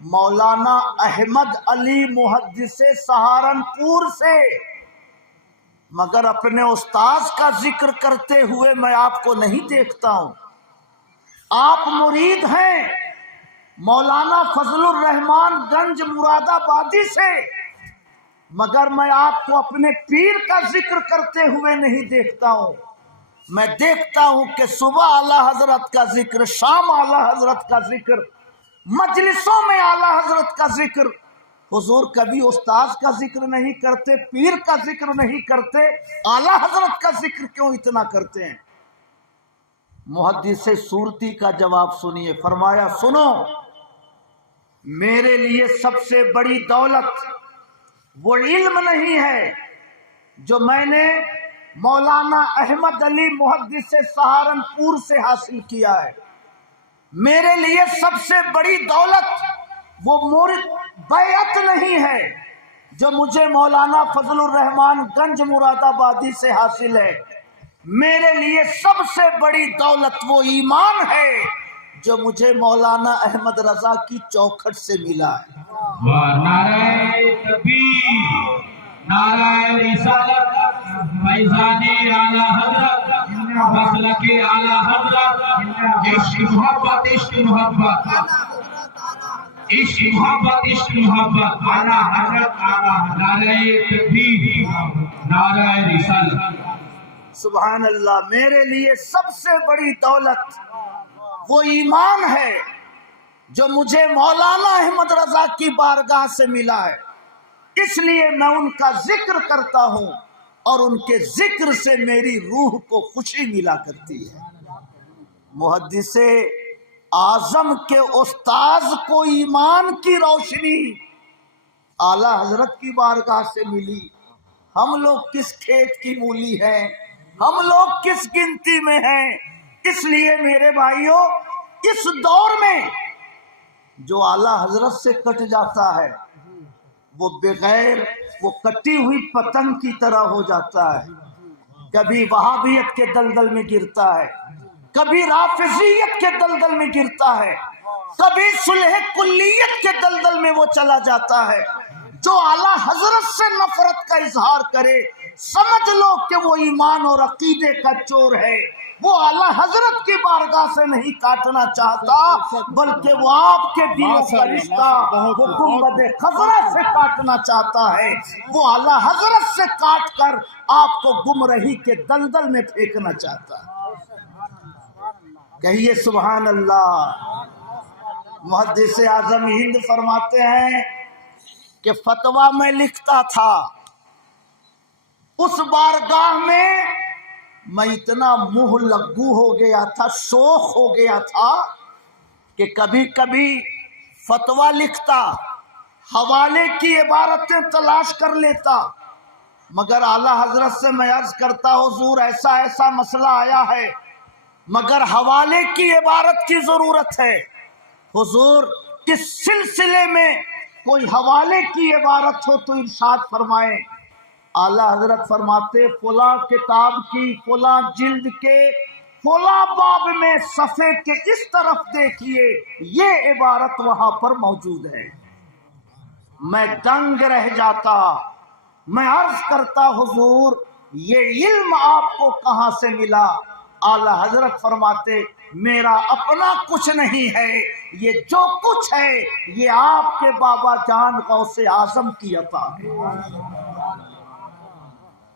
مولانا احمد علی محدث سہارنپور سے، مگر اپنے استاذ کا ذکر کرتے ہوئے میں آپ کو نہیں دیکھتا ہوں. آپ مرید ہیں مولانا فضل الرحمان گنج مراد آبادی سے، مگر میں آپ کو اپنے پیر کا ذکر کرتے ہوئے نہیں دیکھتا ہوں. میں دیکھتا ہوں کہ صبح اعلی حضرت کا ذکر، شام اعلی حضرت کا ذکر، مجلسوں میں اعلی حضرت کا ذکر. حضور کبھی استاذ کا ذکر نہیں کرتے، پیر کا ذکر نہیں کرتے، اعلی حضرت کا ذکر کیوں اتنا کرتے ہیں؟ محدث سورتی کا جواب سنیے. فرمایا سنو، میرے لیے سب سے بڑی دولت وہ علم نہیں ہے جو میں نے مولانا احمد علی محدث سہارنپور سے حاصل کیا ہے. میرے لیے سب سے بڑی دولت وہ بیعت نہیں ہے جو مجھے مولانا فضل الرحمان گنج مراد آبادی سے حاصل ہے. میرے لیے سب سے بڑی دولت وہ ایمان ہے جو مجھے مولانا احمد رضا کی چوکھٹ سے ملا ہے. نعرہ تکبیر، نعرہ رسالت، فیضان اعلی حضرت، مسلک اعلی حضرت، عشق محبت، عشق محبت، عشق محبت، عشق محبت، اعلی حضرت، نعرہ تکبیر، نعرہ رسالت. سبحان اللہ. میرے لیے سب سے بڑی دولت وہ ایمان ہے جو مجھے مولانا احمد رضا کی بارگاہ سے ملا ہے. اس لیے میں ان کا ذکر کرتا ہوں اور ان کے ذکر سے میری روح کو خوشی ملا کرتی ہے. محدث اعظم کے استاذ کو ایمان کی روشنی اعلی حضرت کی بارگاہ سے ملی. ہم لوگ کس کھیت کی مولی ہیں، ہم لوگ کس گنتی میں ہیں. اس لیے میرے بھائیوں، اس دور میں جو اعلی حضرت سے کٹ جاتا ہے وہ بغیر وہ کٹی ہوئی پتنگ کی طرح ہو جاتا ہے. کبھی وہابیت کے دلدل میں گرتا ہے، کبھی رافضیت کے دلدل میں گرتا ہے، کبھی صلح کلیت کے دلدل میں وہ چلا جاتا ہے. جو اعلی حضرت سے نفرت کا اظہار کرے سمجھ لو کہ وہ ایمان اور عقیدے کا چور ہے. وہ اعلی حضرت کی بارگاہ سے نہیں کاٹنا چاہتا بلکہ وہ آپ کے دلوں کا رشتہ وہ گنبد خضرا سے کاٹنا چاہتا ہے. وہ اعلی حضرت سے کاٹ کر آپ کو گمراہی کے دلدل میں پھینکنا چاہتا ہے. کہیے سبحان اللہ. محدث اعظم ہند فرماتے ہیں کہ فتویٰ میں لکھتا تھا، اس بارگاہ میں اتنا منہ لگو ہو گیا تھا، شوخ ہو گیا تھا کہ کبھی کبھی فتویٰ لکھتا، حوالے کی عبارتیں تلاش کر لیتا، مگر اعلیٰ حضرت سے میں عرض کرتا حضور ایسا ایسا مسئلہ آیا ہے مگر حوالے کی عبارت کی ضرورت ہے. حضور اس سلسلے میں کوئی حوالے کی عبارت ہو تو ارشاد فرمائیں. اعلیٰ حضرت فرماتے فلاں کتاب کی فلاں جلد کے فلاں باب میں صفحے کے اس طرف دیکھیے، یہ عبارت وہاں پر موجود ہے. میں دنگ رہ جاتا، میں عرض کرتا حضور یہ علم آپ کو کہاں سے ملا؟ اعلیٰ حضرت فرماتے میرا اپنا کچھ نہیں ہے، یہ جو کچھ ہے یہ آپ کے بابا جان غوث اعظم کی عطا ہے.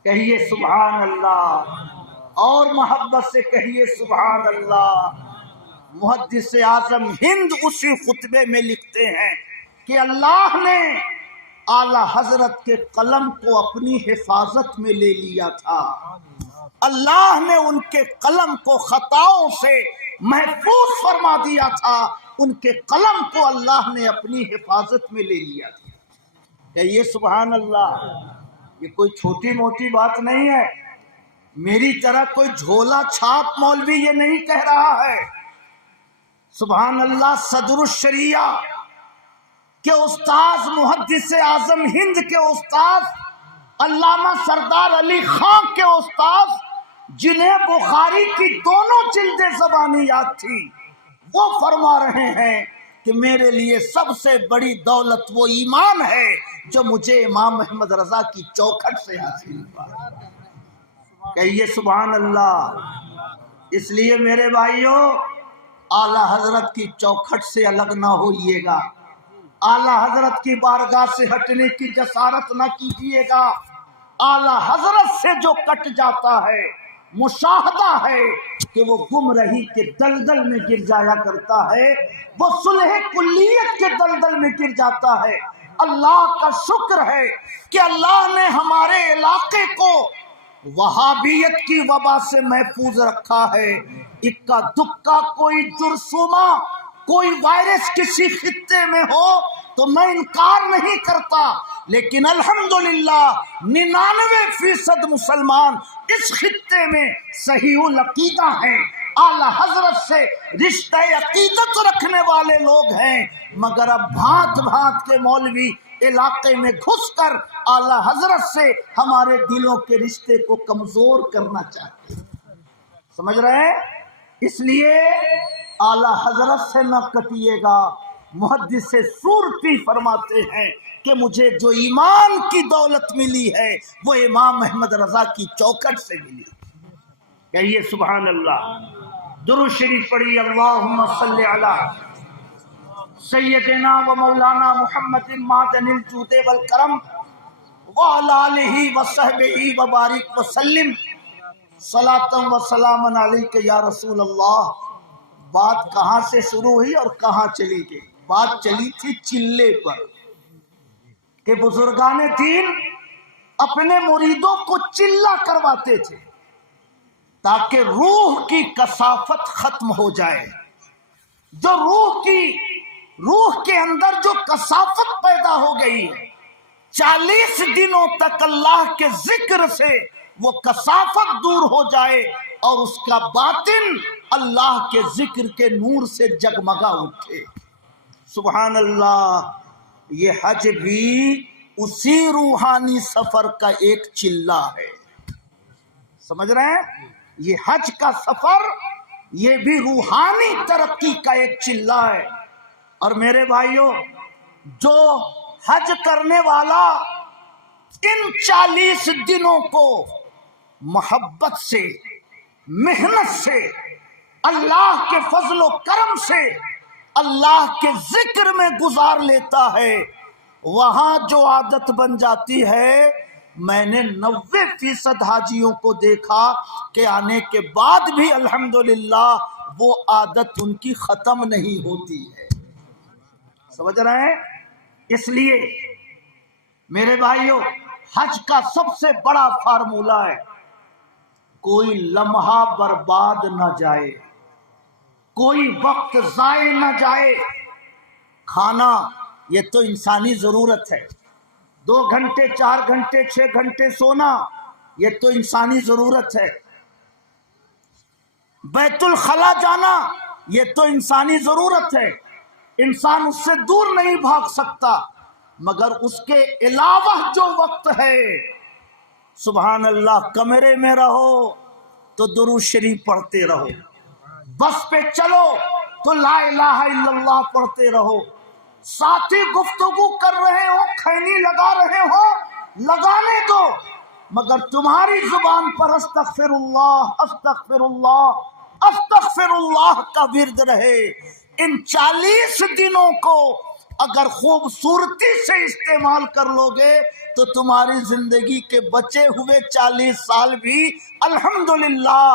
کہیے سبحان اللہ، اور محبت سے کہیے سبحان اللہ. محدث اعظم ہند اسی خطبے میں لکھتے ہیں کہ اللہ نے اعلی حضرت کے قلم کو اپنی حفاظت میں لے لیا تھا، اللہ نے ان کے قلم کو خطاؤں سے محفوظ فرما دیا تھا، ان کے قلم کو اللہ نے اپنی حفاظت میں لے لیا تھا۔ کہیے سبحان اللہ۔ یہ کوئی چھوٹی موٹی بات نہیں ہے، میری طرح کوئی جھولا چھاپ مولوی یہ نہیں کہہ رہا ہے۔ سبحان اللہ۔ صدر الشریعہ کے استاذ، محدث اعظم ہند کے استاذ، علامہ سردار علی خان کے استاذ، جنہیں بخاری کی دونوں جلدیں زبانی یاد تھی، وہ فرما رہے ہیں کہ میرے لیے سب سے بڑی دولت وہ ایمان ہے جو مجھے امام محمد رضا کی چوکھٹ سے حاصل ہوا۔ کہیے سبحان اللہ۔ اس لیے میرے بھائیوں، اعلی حضرت کی چوکھٹ سے الگ نہ ہوئیے گا، اعلی حضرت کی بارگاہ سے ہٹنے کی جسارت نہ کیجیے گا۔ اعلی حضرت سے جو کٹ جاتا ہے، مشاہدہ ہے کہ وہ گمراہی کے دلدل میں گر جایا کرتا ہے، وہ صلح کلیت کے دلدل میں گر جاتا ہے۔ اللہ کا شکر ہے کہ اللہ نے ہمارے علاقے کو وہابیت کی وبا سے محفوظ رکھا ہے۔ اکا دکا کوئی جرثومہ، کوئی وائرس کسی خطے میں ہو تو میں انکار نہیں کرتا، لیکن الحمدللہ 99% مسلمان اس خطے میں صحیح العقیدہ ہیں، اعلی حضرت سے رشتہ عقیدت رکھنے والے لوگ ہیں، مگر اب بھانت بھانت کے مولوی علاقے میں گھس کر اعلی حضرت سے ہمارے دلوں کے رشتے کو کمزور کرنا چاہتے ہیں۔ سمجھ رہے ہیں؟ اس لیے اعلی حضرت سے نہ کٹیے گا۔ محدث سورتی فرماتے ہیں کہ مجھے جو ایمان کی دولت ملی ہے وہ امام احمد رضا کی چوکھٹ سے ملی۔ کہیے سبحان اللہ۔ درود شریف پڑھی۔ اللہم صلی علی سیدنا و مولانا محمد معدن الجود والکرم وعلی آلہ وصحبہ وبارک وسلم صلاۃ و سلام علیک یا رسول اللہ۔ بات کہاں سے شروع ہوئی اور کہاں چلی گئی؟ بات چلی تھی چلے پر کہ بزرگان دین اپنے مریدوں کو چلہ کرواتے تھے تاکہ روح کی کثافت ختم ہو جائے۔ جو روح کے اندر جو کثافت پیدا ہو گئی ہے، 40 دنوں تک اللہ کے ذکر سے وہ کثافت دور ہو جائے اور اس کا باطن اللہ کے ذکر کے نور سے جگمگا اٹھے۔ سبحان اللہ۔ یہ حج بھی اسی روحانی سفر کا ایک چلہ ہے۔ سمجھ رہے ہیں؟ یہ حج کا سفر یہ بھی روحانی ترقی کا ایک چلہ ہے۔ اور میرے بھائیوں، جو حج کرنے والا ان 40 دنوں کو محبت سے، محنت سے، اللہ کے فضل و کرم سے اللہ کے ذکر میں گزار لیتا ہے، وہاں جو عادت بن جاتی ہے، میں نے 90% حاجیوں کو دیکھا کہ آنے کے بعد بھی الحمدللہ وہ عادت ان کی ختم نہیں ہوتی ہے۔ سمجھ رہے ہیں؟ اس لیے میرے بھائیوں، حج کا سب سے بڑا فارمولہ ہے کوئی لمحہ برباد نہ جائے، کوئی وقت ضائع نہ جائے۔ کھانا یہ تو انسانی ضرورت ہے، 2 گھنٹے 4 گھنٹے 6 گھنٹے سونا یہ تو انسانی ضرورت ہے، بیت الخلا جانا یہ تو انسانی ضرورت ہے، انسان اس سے دور نہیں بھاگ سکتا، مگر اس کے علاوہ جو وقت ہے، سبحان اللہ، کمرے میں رہو تو درود شریف پڑھتے رہو، بس پہ چلو تو لا الہ الا اللہ پڑھتے رہو، ساتھی گفتگو کر رہے ہو، کھینی لگا رہے ہو، لگانے دو، مگر تمہاری زبان پر استغفر اللہ استغفر اللہ استغفر اللہ کا ورد رہے۔ ان 40 دنوں کو اگر خوبصورتی سے استعمال کر لو گے تو تمہاری زندگی کے بچے ہوئے 40 سال بھی الحمدللہ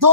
2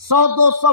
100-200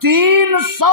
300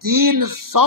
300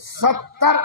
70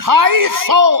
250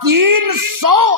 300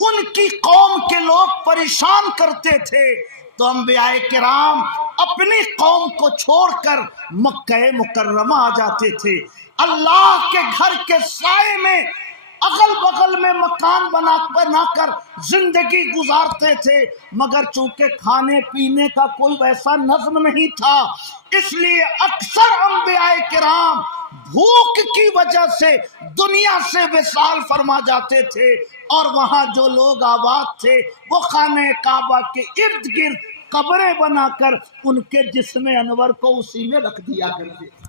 ان کی قوم کے لوگ پریشان کرتے تھے تو انبیاء کرام اپنی قوم کو چھوڑ کر مکہ مکرمہ آ جاتے تھے، اللہ کے گھر کے سائے میں اغل بغل میں مکان بنا کر زندگی گزارتے تھے، مگر چونکہ کھانے پینے کا کوئی ویسا نظم نہیں تھا، اس لیے اکثر انبیاء کرام بھوک کی وجہ سے دنیا سے وصال فرما جاتے تھے، اور وہاں جو لوگ آباد تھے وہ خانہ کعبہ کے ارد گرد قبریں بنا کر ان کے جسم انور کو اسی میں رکھ دیا کرتے تھے۔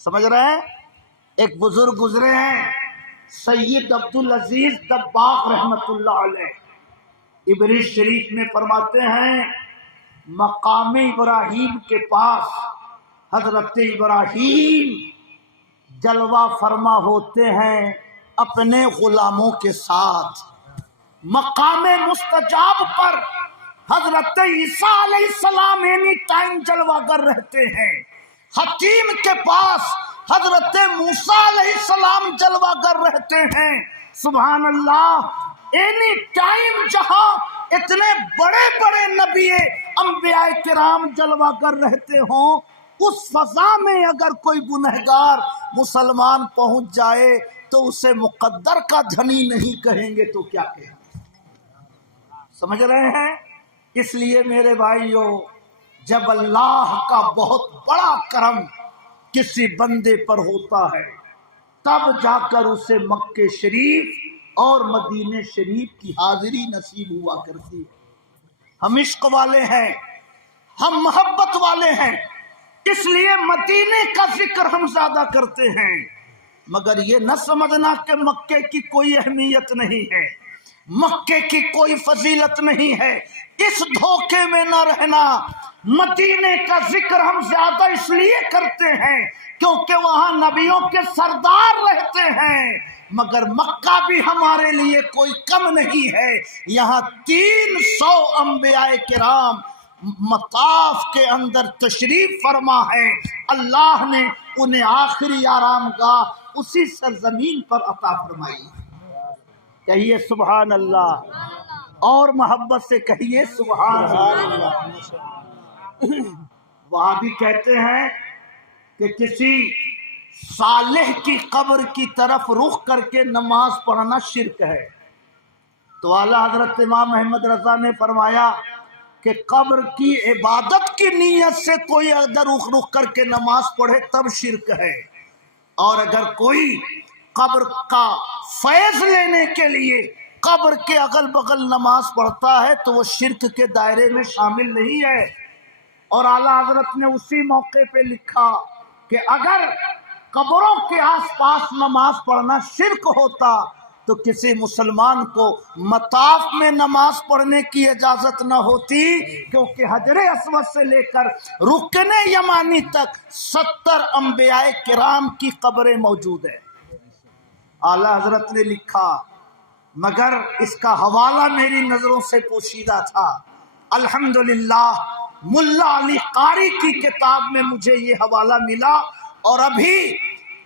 سمجھ رہے ہیں؟ ایک بزرگ گزرے ہیں سید عبدالعزیز دباغ رحمت اللہ علیہ، ابریز شریف میں فرماتے ہیں مقام ابراہیم کے پاس حضرت ابراہیم جلوہ فرما ہوتے ہیں اپنے غلاموں کے ساتھ، مقام مستجاب پر حضرت عیسیٰ علیہ السلام اینی ٹائم جلوہ گر رہتے ہیں، حتیم کے پاس حضرت موسیٰ علیہ السلام جلوہ گر رہتے ہیں۔ سبحان اللہ، اینی ٹائم جہاں اتنے بڑے بڑے نبی انبیاء کرام جلوہ گر رہتے ہوں، اس فضا میں اگر کوئی گنہگار مسلمان پہنچ جائے تو اسے مقدر کا دھنی نہیں کہیں گے تو کیا کہیں گے؟ سمجھ رہے ہیں؟ اس لیے میرے بھائیوں، جب اللہ کا بہت بڑا کرم کسی بندے پر ہوتا ہے تب جا کر اسے مکہ شریف اور مدینہ شریف کی حاضری نصیب ہوا کرتی ہے۔ ہم عشق والے ہیں، ہم محبت والے ہیں، اس لیے مدینے کا ذکر ہم زیادہ کرتے ہیں، مگر یہ نہ سمجھنا کہ مکے کی کوئی اہمیت نہیں ہے، مکے کی کوئی فضیلت نہیں ہے، اس دھوکے میں نہ رہنا۔ مدینے کا ذکر ہم زیادہ اس لیے کرتے ہیں کیونکہ وہاں نبیوں کے سردار رہتے ہیں، مگر مکہ بھی ہمارے لیے کوئی کم نہیں ہے، یہاں 300 انبیاء کرام مطاف کے اندر تشریف فرما ہے، اللہ نے انہیں آخری آرام گاہ اسی سرزمین پر عطا فرمائی۔ کہیے سبحان اللہ، اور محبت سے کہیے سبحان اللہ۔ وہاں بھی کہتے ہیں کہ کسی صالح کی قبر کی طرف رخ کر کے نماز پڑھنا شرک ہے، تو اعلیٰ حضرت امام احمد رضا نے فرمایا کہ قبر کی عبادت کی نیت سے کوئی اگر رخ کر کے نماز پڑھے تب شرک ہے، اور اگر کوئی قبر کا فیض لینے کے لیے قبر کے اگل بغل نماز پڑھتا ہے تو وہ شرک کے دائرے میں شامل نہیں ہے۔ اور اعلیٰ حضرت نے اسی موقع پہ لکھا کہ اگر قبروں کے آس پاس نماز پڑھنا شرک ہوتا تو کسی مسلمان کو مطاف میں نماز پڑھنے کی اجازت نہ ہوتی، کیونکہ حجر اسود سے لے کر رکن یمانی تک 70 انبیاء کرام کی قبریں موجود ہیں۔ اعلیٰ حضرت نے لکھا، مگر اس کا حوالہ میری نظروں سے پوشیدہ تھا، الحمدللہ ملا علی قاری کی کتاب میں مجھے یہ حوالہ ملا، اور ابھی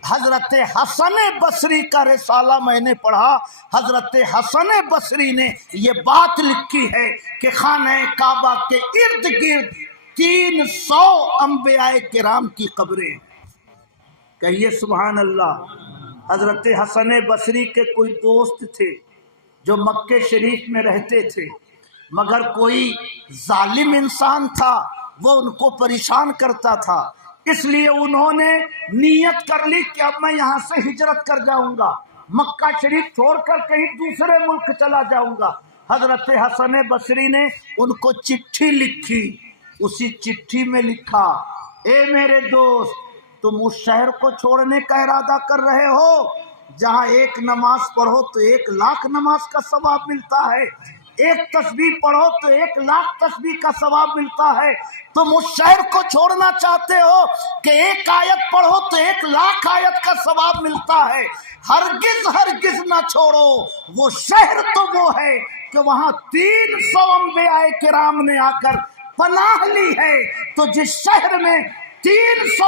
حضرت حسن بصری کا رسالہ میں نے پڑھا، حضرت حسن بصری نے یہ بات لکھی ہے کہ خانہ کعبہ کے ارد گرد 300 انبیاء کرام کی قبریں۔ کہیے سبحان اللہ۔ حضرت حسن بصری کے کوئی دوست تھے جو مکہ شریف میں رہتے تھے، مگر کوئی ظالم انسان تھا، وہ ان کو پریشان کرتا تھا، اس لیے انہوں نے نیت کر لی کہ اب میں یہاں سے ہجرت کر جاؤں گا، مکہ شریف چھوڑ کر کہیں دوسرے ملک چلا جاؤں گا۔ حضرت حسن بصری نے ان کو چٹھی لکھی، اسی چٹھی میں لکھا، اے میرے دوست، تم اس شہر کو چھوڑنے کا ارادہ کر رہے ہو جہاں ایک نماز پڑھو تو 1,00,000 نماز کا ثواب ملتا ہے، ایک تسبیح پڑھو تو 1,00,000 تسبیح کا ثواب ملتا ہے، تم اس شہر کو چھوڑنا چاہتے ہو کہ ایک آیت پڑھو تو 1,00,000 آیت کا ثواب ملتا ہے، ہرگز ہرگز نہ چھوڑو، وہ شہر تو وہ ہے کہ وہاں 300 انبیاء کرام نے آ کر پناہ لی ہے، تو جس شہر میں 300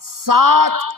7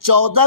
14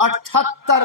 78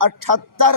78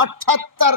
78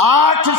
8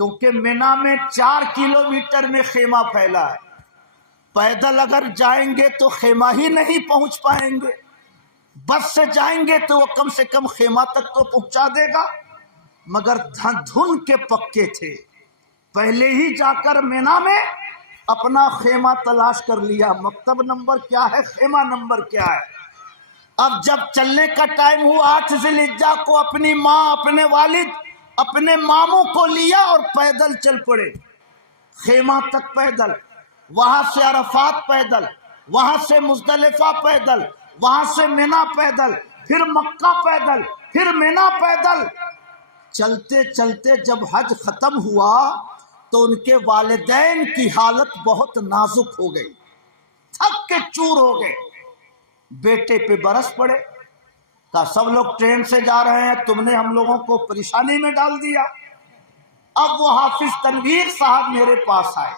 کیونکہ مینا میں 4 کلومیٹر میں خیمہ پھیلا ہے. پیدل اگر جائیں گے تو خیمہ ہی نہیں پہنچ پائیں گے، بس سے جائیں گے تو وہ کم سے کم خیمہ تک تو پہنچا دے گا. مگر دھن کے پکے تھے، پہلے ہی جا کر مینا میں اپنا خیمہ تلاش کر لیا. مکتب نمبر کیا ہے، خیمہ نمبر کیا ہے. اب جب چلنے کا ٹائم ہوا 8 ذی الحجہ کو اپنی ماں، اپنے والد، اپنے ماموں کو لیا اور پیدل چل پڑے خیمہ تک. پیدل وہاں سے عرفات پیدل، وہاں سے مزدلفہ پیدل، وہاں سے مینا پیدل، پھر مکہ پیدل، پھر مینا پیدل. چلتے چلتے جب حج ختم ہوا تو ان کے والدین کی حالت بہت نازک ہو گئی، تھک کے چور ہو گئے. بیٹے پہ برس پڑے، کہا سب لوگ ٹرین سے جا رہے ہیں، تم نے ہم لوگوں کو پریشانی میں ڈال دیا. اب وہ حافظ تنویر صاحب میرے پاس آئے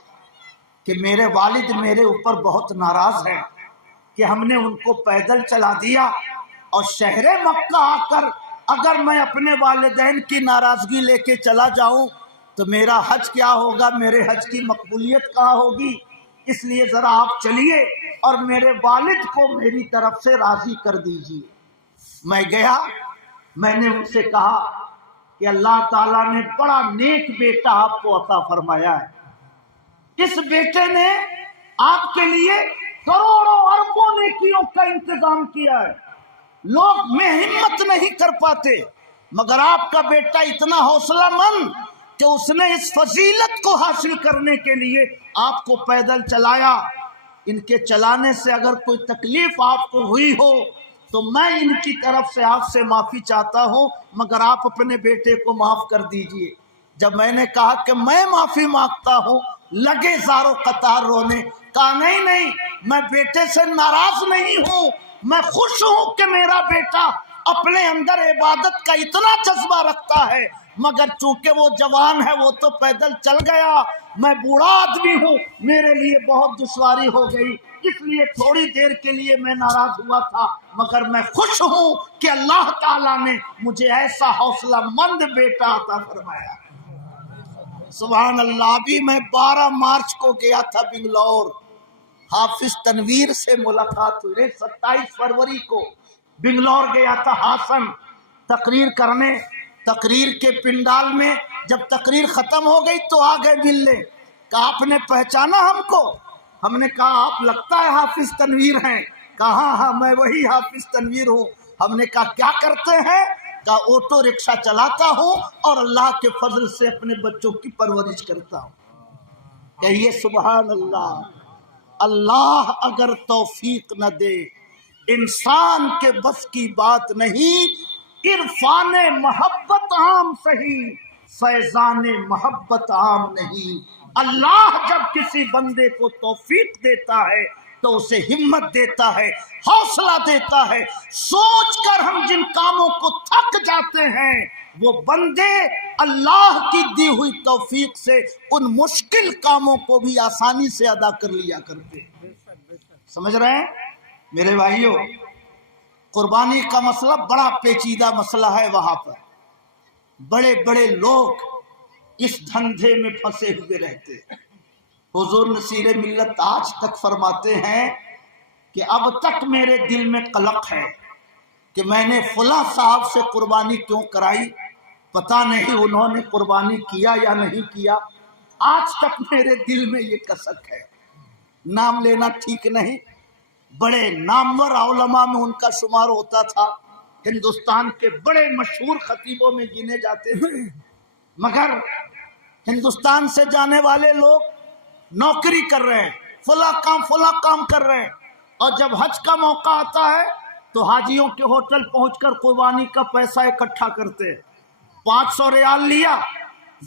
کہ میرے والد میرے اوپر بہت ناراض ہیں کہ ہم نے ان کو پیدل چلا دیا، اور شہر مکہ آ کر اگر میں اپنے والدین کی ناراضگی لے کے چلا جاؤں تو میرا حج کیا ہوگا، میرے حج کی مقبولیت کہاں ہوگی. اس لیے ذرا آپ چلیے اور میرے والد کو میری طرف سے راضی کر دیجیے. میں گیا، میں نے ان سے کہا کہ اللہ تعالیٰ نے بڑا نیک بیٹا آپ کو عطا فرمایا ہے. اس بیٹے نے آپ کے لیے کروڑوں اربوں نیکیوں کا انتظام کیا ہے. لوگ میں ہمت نہیں کر پاتے، مگر آپ کا بیٹا اتنا حوصلہ مند کہ اس نے اس فضیلت کو حاصل کرنے کے لیے آپ کو پیدل چلایا. ان کے چلانے سے اگر کوئی تکلیف آپ کو ہوئی ہو تو میں ان کی طرف سے آپ سے معافی چاہتا ہوں، مگر آپ اپنے بیٹے کو معاف کر دیجئے. جب میں نے کہا کہ میں معافی مانگتا ہوں، لگے زاروں قطار رونے. کہا نہیں، میں بیٹے سے ناراض نہیں ہوں، میں خوش ہوں کہ میرا بیٹا اپنے اندر عبادت کا اتنا جذبہ رکھتا ہے، مگر چونکہ وہ جوان ہے وہ تو پیدل چل گیا، میں بوڑھا آدمی ہوں، میرے لیے بہت دشواری ہو گئی، اس لیے تھوڑی دیر کے لیے میں ناراض ہوا تھا، مگر میں خوش ہوں کہ اللہ تعالیٰ نے مجھے ایسا حوصلہ مند بیٹا عطا فرمایا. سبحان اللہ. ابھی میں 12 مارچ کو گیا تھا بنگلور، حافظ تنویر سے ملاقات ہوئی. 27 فروری کو بنگلور گیا تھا ہاسن تقریر کرنے. تقریر کے پنڈال میں جب تقریر ختم ہو گئی تو آ گئے ملنے. کہا آپ نے پہچانا ہم کو؟ ہم نے کہا آپ لگتا ہے حافظ تنویر ہیں. کہا ہاں میں وہی حافظ تنویر ہوں. ہم نے کہا کیا کرتے ہیں؟ کہا آٹو رکشہ چلاتا ہوں اور اللہ کے فضل سے اپنے بچوں کی پرورش کرتا ہوں. کہیے سبحان اللہ. اللہ اگر توفیق نہ دے انسان کے بس کی بات نہیں. عرفان محبت عام صحیح، فیضان محبت عام نہیں. اللہ جب کسی بندے کو توفیق دیتا ہے تو اسے ہمت دیتا ہے، حوصلہ دیتا ہے. سوچ کر ہم جن کاموں کو تھک جاتے ہیں وہ بندے اللہ کی دی ہوئی توفیق سے ان مشکل کاموں کو بھی آسانی سے ادا کر لیا کرتے ہیں. سمجھ رہے ہیں میرے بھائیوں؟ قربانی کا مسئلہ بڑا پیچیدہ مسئلہ ہے. وہاں پر بڑے بڑے لوگ اس دھندے میں پھنسے ہوئے رہتے ہیں. حضور نصیر ملت آج تک فرماتے ہیں کہ اب تک میرے دل میں قلق ہے کہ میں نے فلاں صاحب سے قربانی کیوں کرائی، پتہ نہیں انہوں نے قربانی کیا یا نہیں کیا. آج تک میرے دل میں یہ کسک ہے. نام لینا ٹھیک نہیں، بڑے نامور علماء میں ان کا شمار ہوتا تھا، ہندوستان کے بڑے مشہور خطیبوں میں گنے جاتے تھے. مگر ہندوستان سے جانے والے لوگ نوکری کر رہے ہیں، فلاں کام کر رہے ہیں، اور جب حج کا موقع آتا ہے تو حاجیوں کے ہوٹل پہنچ کر قربانی کا پیسہ اکٹھا کرتے ہیں. 500 ریال لیا،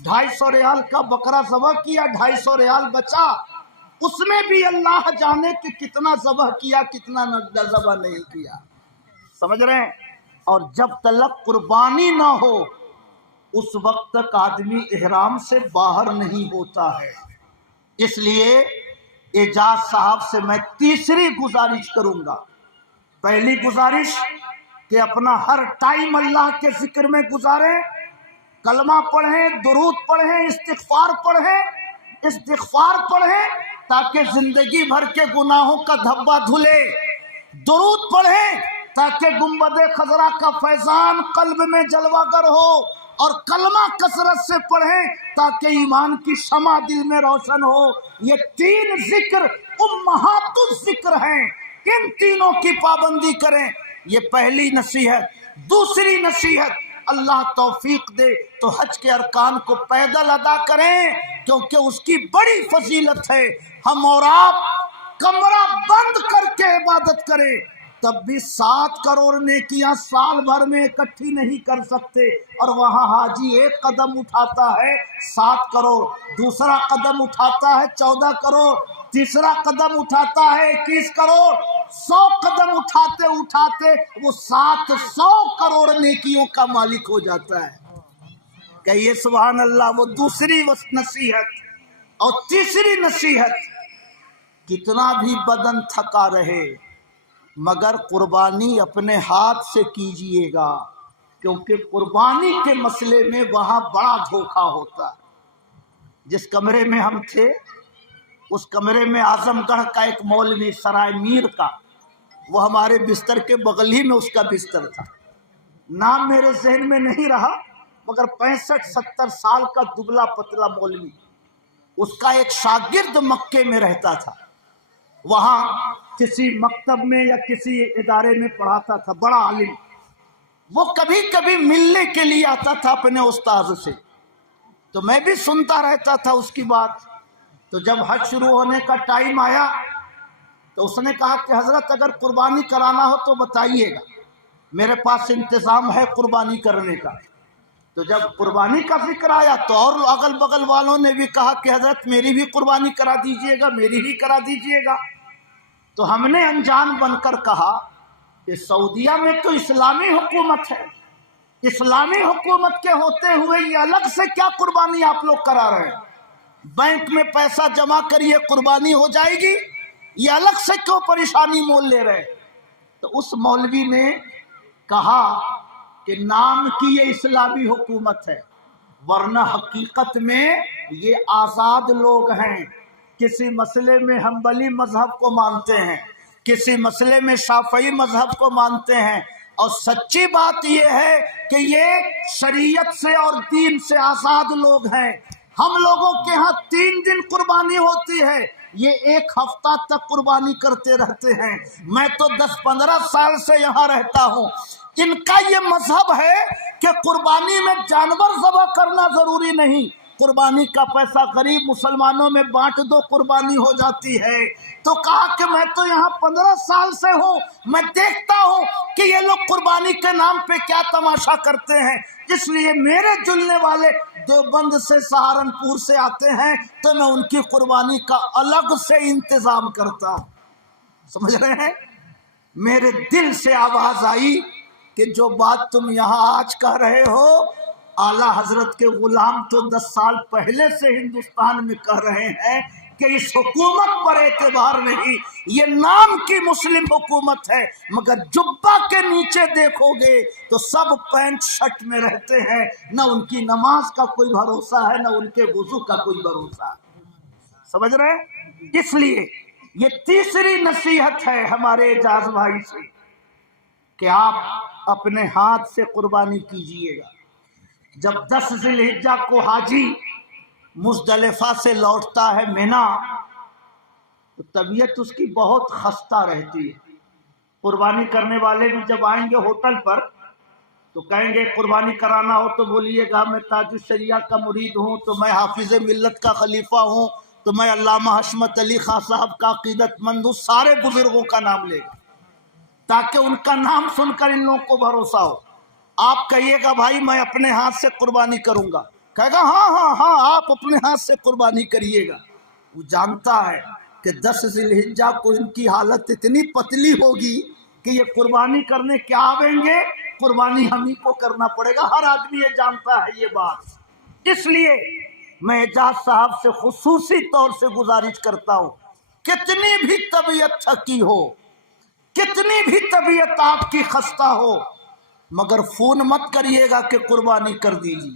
250 ریال کا بکرا ذبح کیا، 250 ریال بچا. اس میں بھی اللہ جانے کہ کتنا ذبح کیا کتنا ذبح نہیں کیا. سمجھ رہے ہیں؟ اور جب تلک قربانی نہ ہو اس وقت تک آدمی احرام سے باہر نہیں ہوتا ہے. اس لیے اعجاز صاحب سے میں تیسری گزارش کروں گا. پہلی گزارش کہ اپنا ہر ٹائم اللہ کے ذکر میں گزاریں، کلمہ پڑھیں، درود پڑھیں، استغفار پڑھیں تاکہ زندگی بھر کے گناہوں کا دھبا دھلے، درود پڑھیں تاکہ گنبد خضرا کا فیضان قلب میں جلوہ گر ہو، اور کلمہ کثرت سے پڑھیں تاکہ ایمان کی شمع دل میں روشن ہو۔ یہ 3 ذکر امہات الذکر ہیں، ان تینوں کی پابندی کریں، یہ پہلی نصیحت۔ دوسری نصیحت، اللہ توفیق دے تو حج کے ارکان کو پیدل ادا کریں، کیونکہ اس کی بڑی فضیلت ہے۔ ہم اور آپ کمرہ بند کر کے عبادت کریں تب بھی 7 کروڑ نیکیاں سال بھر میں اکٹھی نہیں کر سکتے، اور وہاں حاجی ایک قدم اٹھاتا ہے 7 کروڑ، دوسرا قدم اٹھاتا ہے 14 کروڑ، تیسرا قدم اٹھاتا ہے 21 کروڑ، 100 قدم اٹھاتے اٹھاتے وہ 700 کروڑ نیکیوں کا مالک ہو جاتا ہے۔ کہیے سبحان اللہ۔ وہ دوسری نصیحت۔ اور تیسری نصیحت، کتنا بھی بدن تھکا رہے مگر قربانی اپنے ہاتھ سے کیجئے گا، کیونکہ قربانی کے مسئلے میں وہاں بڑا دھوکہ ہوتا ہے۔ جس کمرے میں ہم تھے اس کمرے میں اعظم گڑھ کا ایک مولوی سرائے میر کا، وہ ہمارے بستر کے بغل ہی میں اس کا بستر تھا، نام میرے ذہن میں نہیں رہا، مگر 65-70 سال کا دبلا پتلا مولوی، اس کا ایک شاگرد مکے میں رہتا تھا، وہاں کسی مکتب میں یا کسی ادارے میں پڑھاتا تھا، بڑا عالم۔ وہ کبھی کبھی ملنے کے لیے آتا تھا اپنے استاذ سے، تو میں بھی سنتا رہتا تھا اس کی بات۔ تو جب حج شروع ہونے کا ٹائم آیا تو اس نے کہا کہ حضرت اگر قربانی کرانا ہو تو بتائیے گا، میرے پاس انتظام ہے قربانی کرنے کا۔ تو جب قربانی کا ذکر آیا تو اور اگل بغل والوں نے بھی کہا کہ حضرت میری بھی قربانی کرا دیجئے گا، میری بھی کرا دیجئے گا۔ تو ہم نے انجان بن کر کہا کہ سعودیہ میں تو اسلامی حکومت ہے، اسلامی حکومت کے ہوتے ہوئے یہ الگ سے کیا قربانی آپ لوگ کرا رہے ہیں؟ بینک میں پیسہ جمع کریے قربانی ہو جائے گی، یہ الگ سے کیوں پریشانی مول لے رہے؟ تو اس مولوی نے کہا کہ نام کی یہ اسلامی حکومت ہے، ورنہ حقیقت میں یہ آزاد لوگ ہیں، کسی مسئلے میں حنبلی مذہب کو مانتے ہیں، کسی مسئلے میں شافعی مذہب کو مانتے ہیں، اور سچی بات یہ ہے کہ یہ شریعت سے اور دین سے آزاد لوگ ہیں۔ ہم لوگوں کے ہاں 3 دن قربانی ہوتی ہے، یہ 1 ہفتہ تک قربانی کرتے رہتے ہیں۔ میں تو 10-15 سال سے یہاں رہتا ہوں، ان کا یہ مذہب ہے کہ قربانی میں جانور ذبح کرنا ضروری نہیں، قربانی کا پیسہ غریب مسلمانوں میں بانٹ دو، قربانی ہو جاتی ہے۔ تو کہا کہ میں تو یہاں 15 سال سے ہوں، میں دیکھتا ہوں کہ یہ لوگ قربانی کے نام پہ کیا تماشا کرتے ہیں، اس لیے میرے جلنے والے دیوبند سے سہارنپور سے آتے ہیں تو میں ان کی قربانی کا الگ سے انتظام کرتا ہوں۔ سمجھ رہے ہیں؟ میرے دل سے آواز آئی کہ جو بات تم یہاں آج کہہ رہے ہو اعلیٰ حضرت کے غلام تو 10 سال پہلے سے ہندوستان میں کہہ رہے ہیں کہ اس حکومت پر اعتبار نہیں، یہ نام کی مسلم حکومت ہے، مگر جبہ کے نیچے دیکھو گے تو سب پینٹ شرٹ میں رہتے ہیں، نہ ان کی نماز کا کوئی بھروسہ ہے، نہ ان کے وضو کا کوئی بھروسہ ہے۔ سمجھ رہے ہیں؟ اس لیے یہ تیسری نصیحت ہے ہمارے اعجاز بھائی سے کہ آپ اپنے ہاتھ سے قربانی کیجئے گا۔ جب 10 ذی الحجہ کو حاجی مزدلفہ سے لوٹتا ہے مینا، تو طبیعت اس کی بہت خستہ رہتی ہے۔ قربانی کرنے والے بھی جب آئیں گے ہوٹل پر تو کہیں گے قربانی کرانا ہو تو بولیے گا میں تاج الشریعہ کا مرید ہوں، تو میں حافظ ملت کا خلیفہ ہوں، تو میں علامہ حشمت علی خان صاحب کا عقیدت مند ہوں، سارے بزرگوں کا نام لے گا تاکہ ان کا نام سن کر ان لوگوں کو بھروسہ ہو۔ آپ کہیے گا بھائی میں اپنے ہاتھ سے قربانی کروں گا، کہے گا ہاں ہاں ہاں آپ اپنے ہاتھ سے قربانی کریے گا۔ وہ جانتا ہے کہ 10 ذی الحجہ کو ان کی حالت اتنی پتلی ہوگی کہ یہ قربانی کرنے کیا آویں گے، قربانی ہم ہی کو کرنا پڑے گا۔ ہر آدمی یہ جانتا ہے یہ بات۔ اس لیے میں اعجاز صاحب سے خصوصی طور سے گزارش کرتا ہوں، کتنی بھی طبیعت تھکی ہو، کتنی بھی طبیعت آپ کی خستہ ہو، مگر فون مت کریے گا کہ قربانی کر دیجیے۔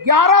11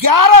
11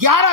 11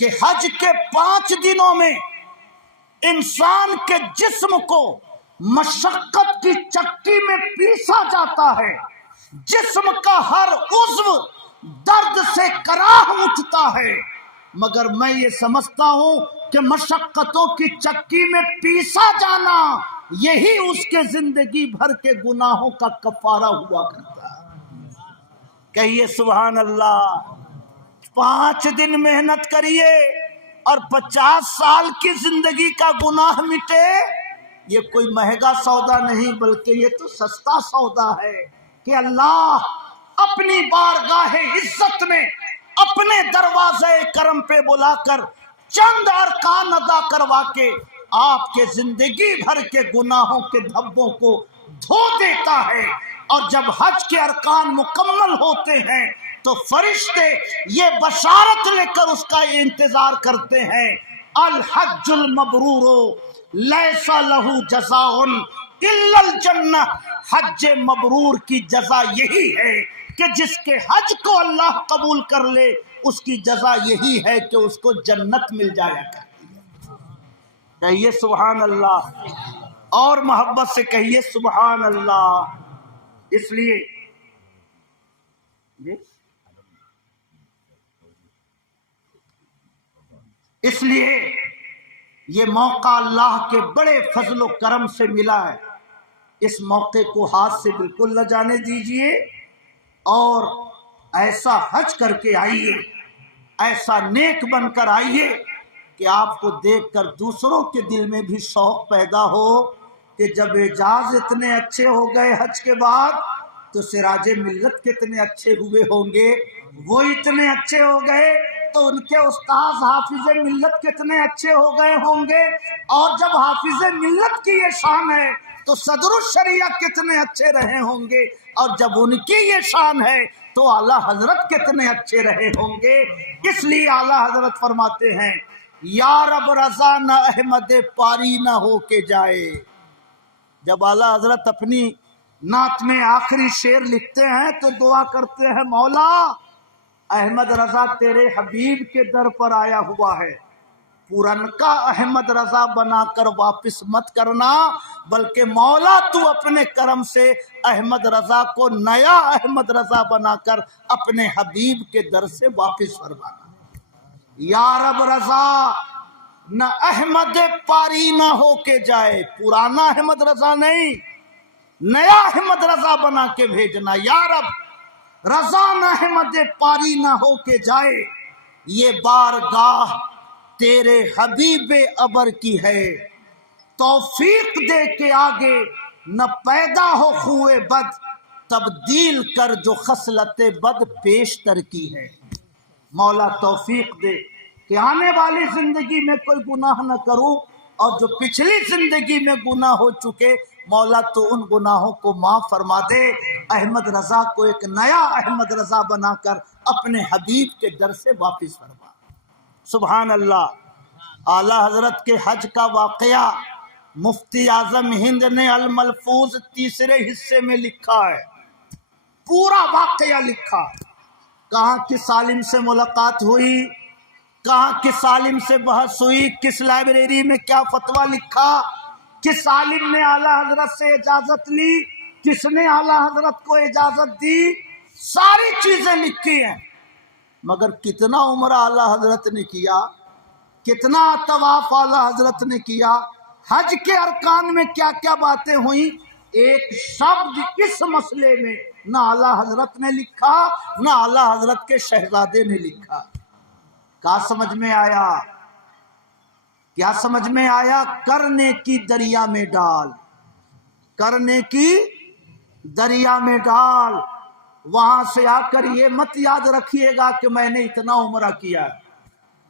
کہ حج کے 5 دنوں میں انسان کے جسم کو مشقت کی چکی میں پیسا جاتا ہے، جسم کا ہر عضو درد سے کراہ اٹھتا ہے، مگر میں یہ سمجھتا ہوں کہ مشقتوں کی چکی میں پیسا جانا یہی اس کے زندگی بھر کے گناہوں کا کفارہ ہوا کرتا ہے۔ کہیے سبحان اللہ۔ 5 دن محنت کریے اور 50 سال کی زندگی کا گناہ مٹے، یہ کوئی مہنگا سودا نہیں بلکہ یہ تو سستا سودا ہے کہ اللہ اپنی بارگاہ عزت میں اپنے دروازے کرم پہ بلا کر چند ارکان ادا کروا کے آپ کے زندگی بھر کے گناہوں کے دھبوں کو دھو دیتا ہے۔ اور جب حج کے ارکان مکمل ہوتے ہیں تو فرشتے یہ بشارت لے کر اس کا انتظار کرتے ہیں، الحج المبرور لیس لہ جزاء الا الجنہ، حج مبرور کی جزا یہی ہے کہ جس کے حج کو اللہ قبول کر لے اس کی جزا یہی ہے کہ اس کو جنت مل جایا کرتی ہے۔ کہیے سبحان اللہ، اور محبت سے کہیے سبحان اللہ۔ اس لیے یہ موقع اللہ کے بڑے فضل و کرم سے ملا ہے، اس موقع کو ہاتھ سے بالکل نہ جانے دیجئے اور ایسا حج کر کے آئیے، ایسا نیک بن کر آئیے کہ آپ کو دیکھ کر دوسروں کے دل میں بھی شوق پیدا ہو کہ جب اعجاز اتنے اچھے ہو گئے حج کے بعد تو سراج ملت کتنے اچھے ہوئے ہوں گے، وہ اتنے اچھے ہو گئے تو ان کے استاذ حافظ ملت کتنے اچھے ہو گئے ہوں گے، اور جب حافظ ملت کی یہ شان ہے تو صدر الشریعہ کتنے اچھے رہے ہوں گے، اور جب ان کی یہ شان ہے تو اعلیٰ حضرت کتنے اچھے رہے ہوں گے۔ اس لیے اعلیٰ حضرت فرماتے ہیں یا رب رضا نہ احمد پاری نہ ہو کے جائے۔ جب اعلیٰ حضرت اپنی نعت میں آخری شعر لکھتے ہیں تو دعا کرتے ہیں مولا احمد رضا تیرے حبیب کے در پر آیا ہوا ہے، پورنکا احمد رضا بنا کر واپس مت کرنا، بلکہ مولا تو اپنے کرم سے احمد رضا کو نیا احمد رضا بنا کر اپنے حبیب کے در سے واپس فرمانا۔ یا رب رضا نہ احمد پاری نہ ہو کے جائے، پرانا احمد رضا نہیں، نیا احمد رضا بنا کے بھیجنا۔ یا رب رضا نہ احمد پاری نہ ہو کے جائے، یہ بارگاہ تیرے حبیب ابر کی ہے، توفیق دے کے آگے نہ پیدا ہو خوئے بد، تبدیل کر جو خصلت بد پیشتر کی ہے۔ مولا توفیق دے کہ آنے والی زندگی میں کوئی گناہ نہ کروں، اور جو پچھلی زندگی میں گناہ ہو چکے مولا تو ان گناہوں کو معاف فرما دے، احمد رضا کو ایک نیا احمد رضا بنا کر اپنے حبیب کے در سے واپس فرما۔ سبحان اللہ۔ اعلیٰ حضرت کے حج کا واقعہ مفتی اعظم ہند نے الملفوظ 3 حصے میں لکھا ہے، پورا واقعہ لکھا، کہاں کس عالم سے ملاقات ہوئی، کہاں کس عالم سے بحث ہوئی، کس لائبریری میں کیا فتویٰ لکھا، کس عالم نے اعلیٰ حضرت سے اجازت لی، کس نے اعلیٰ حضرت کو اجازت دی، ساری چیزیں لکھی ہیں۔ مگر کتنا عمرہ اعلیٰ حضرت نے کیا، کتنا طواف اعلیٰ حضرت نے کیا، حج کے ارکان میں کیا کیا باتیں ہوئیں، ایک شبد اس مسئلے میں نہ اعلیٰ حضرت نے لکھا نہ اعلیٰ حضرت کے شہزادے نے لکھا۔ کیا سمجھ میں آیا؟ کیا سمجھ میں آیا؟ کرنے کی دریا میں ڈال، کرنے کی دریا میں ڈال، وہاں سے آ کر یہ مت یاد رکھیے گا کہ میں نے اتنا عمرہ کیا ہے،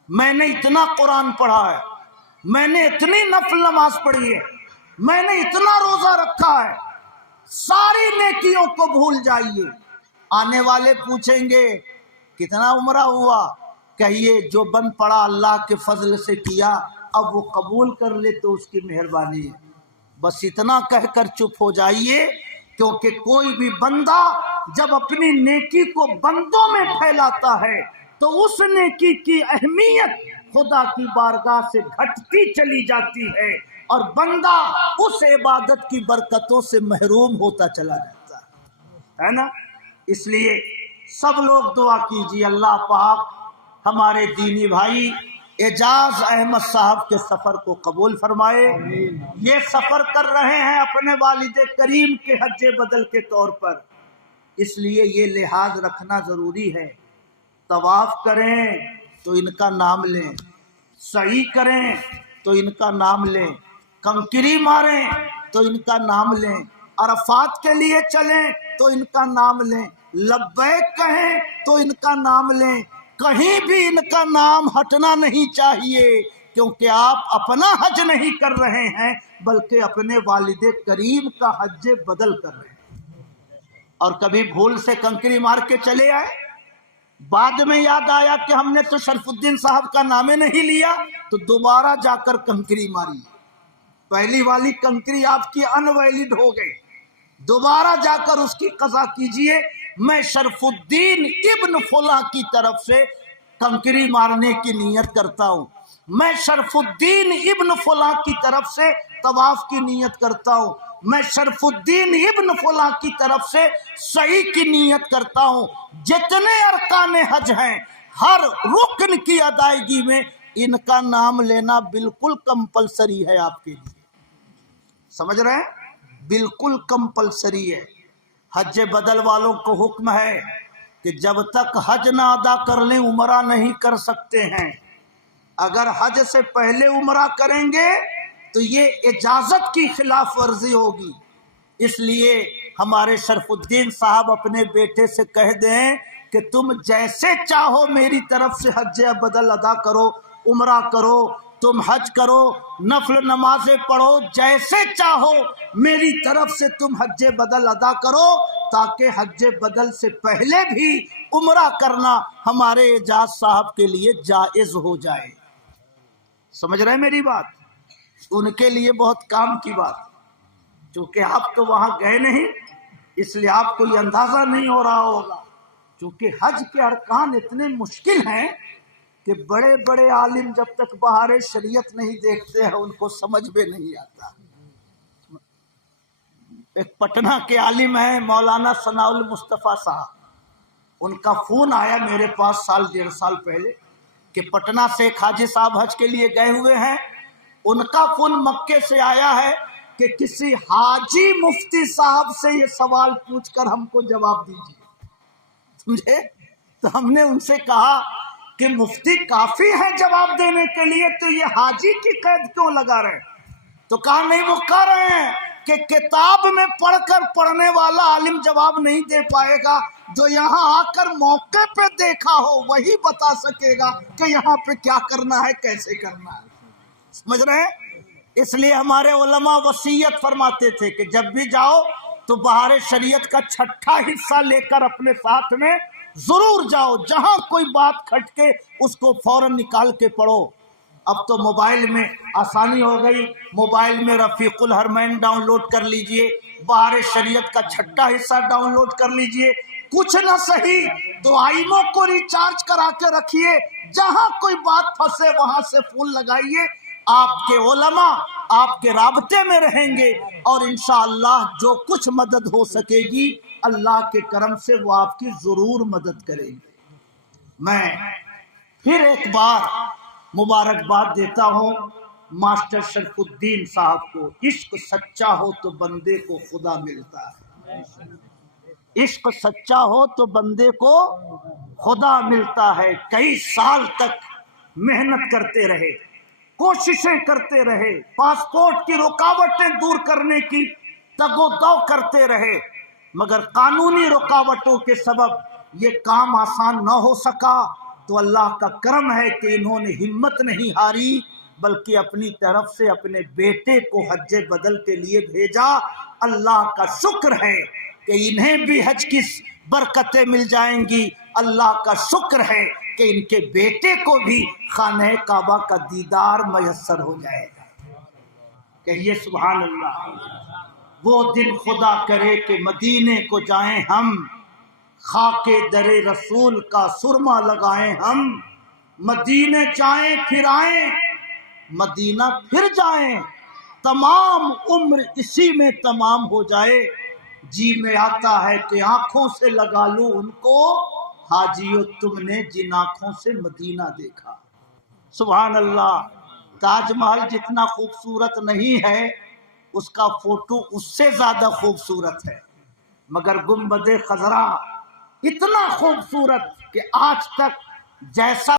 میں نے اتنا قرآن پڑھا ہے، میں نے اتنی نفل نماز پڑھی ہے، میں نے اتنا روزہ رکھا ہے، ساری نیکیوں کو بھول جائیے۔ آنے والے پوچھیں گے کتنا عمرہ ہوا، کہیے جو بن پڑا اللہ کے فضل سے کیا، اب وہ قبول کر لے تو اس کی مہربانی ہے، بس اتنا کہہ کر چپ ہو جائیے، کیونکہ کوئی بھی بندہ جب اپنی نیکی کو بندوں میں پھیلاتا ہے تو اس نیکی کی اہمیت خدا کی بارگاہ سے گھٹتی چلی جاتی ہے اور بندہ اس عبادت کی برکتوں سے محروم ہوتا چلا جاتا ہے نا۔ اس لیے سب لوگ دعا کیجیے اللہ پاک ہمارے دینی بھائی اعجاز احمد صاحب کے سفر کو قبول فرمائے۔ یہ سفر کر رہے ہیں اپنے والد کریم کے حج بدل کے طور پر، اس لیے یہ لحاظ رکھنا ضروری ہے، طواف کریں تو ان کا نام لیں، سعی کریں تو ان کا نام لیں، کنکری ماریں تو ان کا نام لیں، عرفات کے لیے چلیں تو ان کا نام لیں، لبیک کہیں تو ان کا نام لیں، کہیں بھی ان کا نام ہٹنا نہیں چاہیے، کیونکہ آپ اپنا حج نہیں کر رہے ہیں بلکہ اپنے والد کریم کا حج بدل کر رہے ہیں۔ اور کبھی بھول سے کنکری مار کے چلے آئے، بعد میں یاد آیا کہ ہم نے تو شرف الدین صاحب کا نام نہیں لیا، تو دوبارہ جا کر کنکری ماری، پہلی والی کنکری آپ کی انویلڈ ہو گئی، دوبارہ جا کر اس کی قضا کیجئے۔ میں شرف الدین ابن فلاں کی طرف سے کنکری مارنے کی نیت کرتا ہوں، میں شرف الدین ابن فلاں کی طرف سے طواف کی نیت کرتا ہوں، میں شرف الدین ابن فلاں کی طرف سے سعی کی نیت کرتا ہوں۔ جتنے ارکان حج ہیں ہر رکن کی ادائیگی میں ان کا نام لینا بالکل کمپلسری ہے آپ کے لیے، سمجھ رہے ہیں؟ بالکل کمپلسری ہے۔ حج بدل والوں کو حکم ہے کہ جب تک حج نہ ادا کر لیں عمرہ نہیں کر سکتے ہیں، اگر حج سے پہلے عمرہ کریں گے تو یہ اجازت کی خلاف ورزی ہوگی، اس لیے ہمارے شرف الدین صاحب اپنے بیٹے سے کہہ دیں کہ تم جیسے چاہو میری طرف سے حج بدل ادا کرو، عمرہ کرو، تم حج کرو، نفل نمازیں پڑھو، جیسے چاہو میری طرف سے تم حج بدل ادا کرو، تاکہ حج بدل سے پہلے بھی عمرہ کرنا ہمارے اعجاز صاحب کے لیے جائز ہو جائے۔ سمجھ رہے ہیں میری بات؟ ان کے لیے بہت کام کی بات، چونکہ آپ تو وہاں گئے نہیں اس لیے آپ کو یہ اندازہ نہیں ہو رہا ہوگا، چونکہ حج کے ارکان اتنے مشکل ہیں کہ بڑے بڑے عالم جب تک بہار شریعت نہیں دیکھتے ہیں ان کو سمجھ میں نہیں آتا۔ ایک پٹنہ کے عالم ہیں مولانا ثناء المصطفیٰ صاحب، ان کا فون آیا میرے پاس سال 1.5 سال پہلے کہ پٹنہ سے ایک حاجی صاحب حج کے لیے گئے ہوئے ہیں، ان کا فون مکے سے آیا ہے کہ کسی حاجی مفتی صاحب سے یہ سوال پوچھ کر ہم کو جواب دیجیے، سمجھے؟ تو ہم نے ان سے کہا کہ مفتی کافی ہے جواب دینے کے لیے، تو یہ حاجی کی قید کیوں لگا رہے ہیں؟ تو کہا نہیں، وہ کہہ رہے ہیں کہ کتاب میں پڑھ کر پڑھنے والا عالم جواب نہیں دے پائے گا، جو یہاں آ کر موقع پہ دیکھا ہو وہی بتا سکے گا کہ یہاں پہ کیا کرنا ہے، کیسے کرنا ہے، سمجھ رہے ہیں؟ اس لیے ہمارے علماء وصیت فرماتے تھے کہ جب بھی جاؤ تو بہار شریعت کا 6ٹھا حصہ لے کر اپنے ساتھ میں ضرور جاؤ، جہاں کوئی بات کھٹ کے اس کو فوراً نکال کے پڑھو۔ اب تو موبائل میں آسانی ہو گئی، موبائل میں رفیق الحرمین ڈاؤن لوڈ کر لیجئے، بہار شریعت کا 6ٹھا حصہ ڈاؤن لوڈ کر لیجئے، کچھ نہ صحیح تو آئیمو کو ریچارج کرا کے رکھیے، جہاں کوئی بات پھنسے وہاں سے فون لگائیے، آپ کے علماء آپ کے رابطے میں رہیں گے اور انشاءاللہ جو کچھ مدد ہو سکے گی اللہ کے کرم سے وہ آپ کی ضرور مدد کریں گے۔ میں پھر ایک بار مبارکباد دیتا ہوں ماسٹر شرف الدین صاحب کو، عشق سچا ہو تو بندے کو خدا ملتا ہے، عشق سچا ہو تو بندے کو خدا ملتا ہے۔ کئی سال تک محنت کرتے رہے، کوششیں کرتے رہے، پاسپورٹ کی رکاوٹیں دور کرنے کی تگ و دو کرتے رہے، مگر قانونی رکاوٹوں کے سبب یہ کام آسان نہ ہو سکا، تو اللہ کا کرم ہے کہ انہوں نے ہمت نہیں ہاری بلکہ اپنی طرف سے اپنے بیٹے کو حج بدل کے لیے بھیجا۔ اللہ کا شکر ہے کہ انہیں بھی حج کی برکتیں مل جائیں گی، اللہ کا شکر ہے کہ ان کے بیٹے کو بھی خانہ کعبہ کا دیدار میسر ہو جائے گا۔ کہیے سبحان اللہ۔ وہ دن خدا کرے کہ مدینے کو جائیں ہم، خاک در رسول کا سرما لگائیں ہم، مدینے جائیں پھر آئیں، مدینہ پھر جائیں، تمام عمر اسی میں تمام ہو جائے۔ جی میں آتا ہے کہ آنکھوں سے لگا لوں ان کو، حاجیو تم نے جن آنکھوں سے مدینہ دیکھا۔ سبحان اللہ۔ تاج محل جتنا خوبصورت نہیں ہے، اس کا فوٹو اس سے زیادہ خوبصورت ہے، مگر گنبد خضرا اتنا خوبصورت کہ آج تک جیسا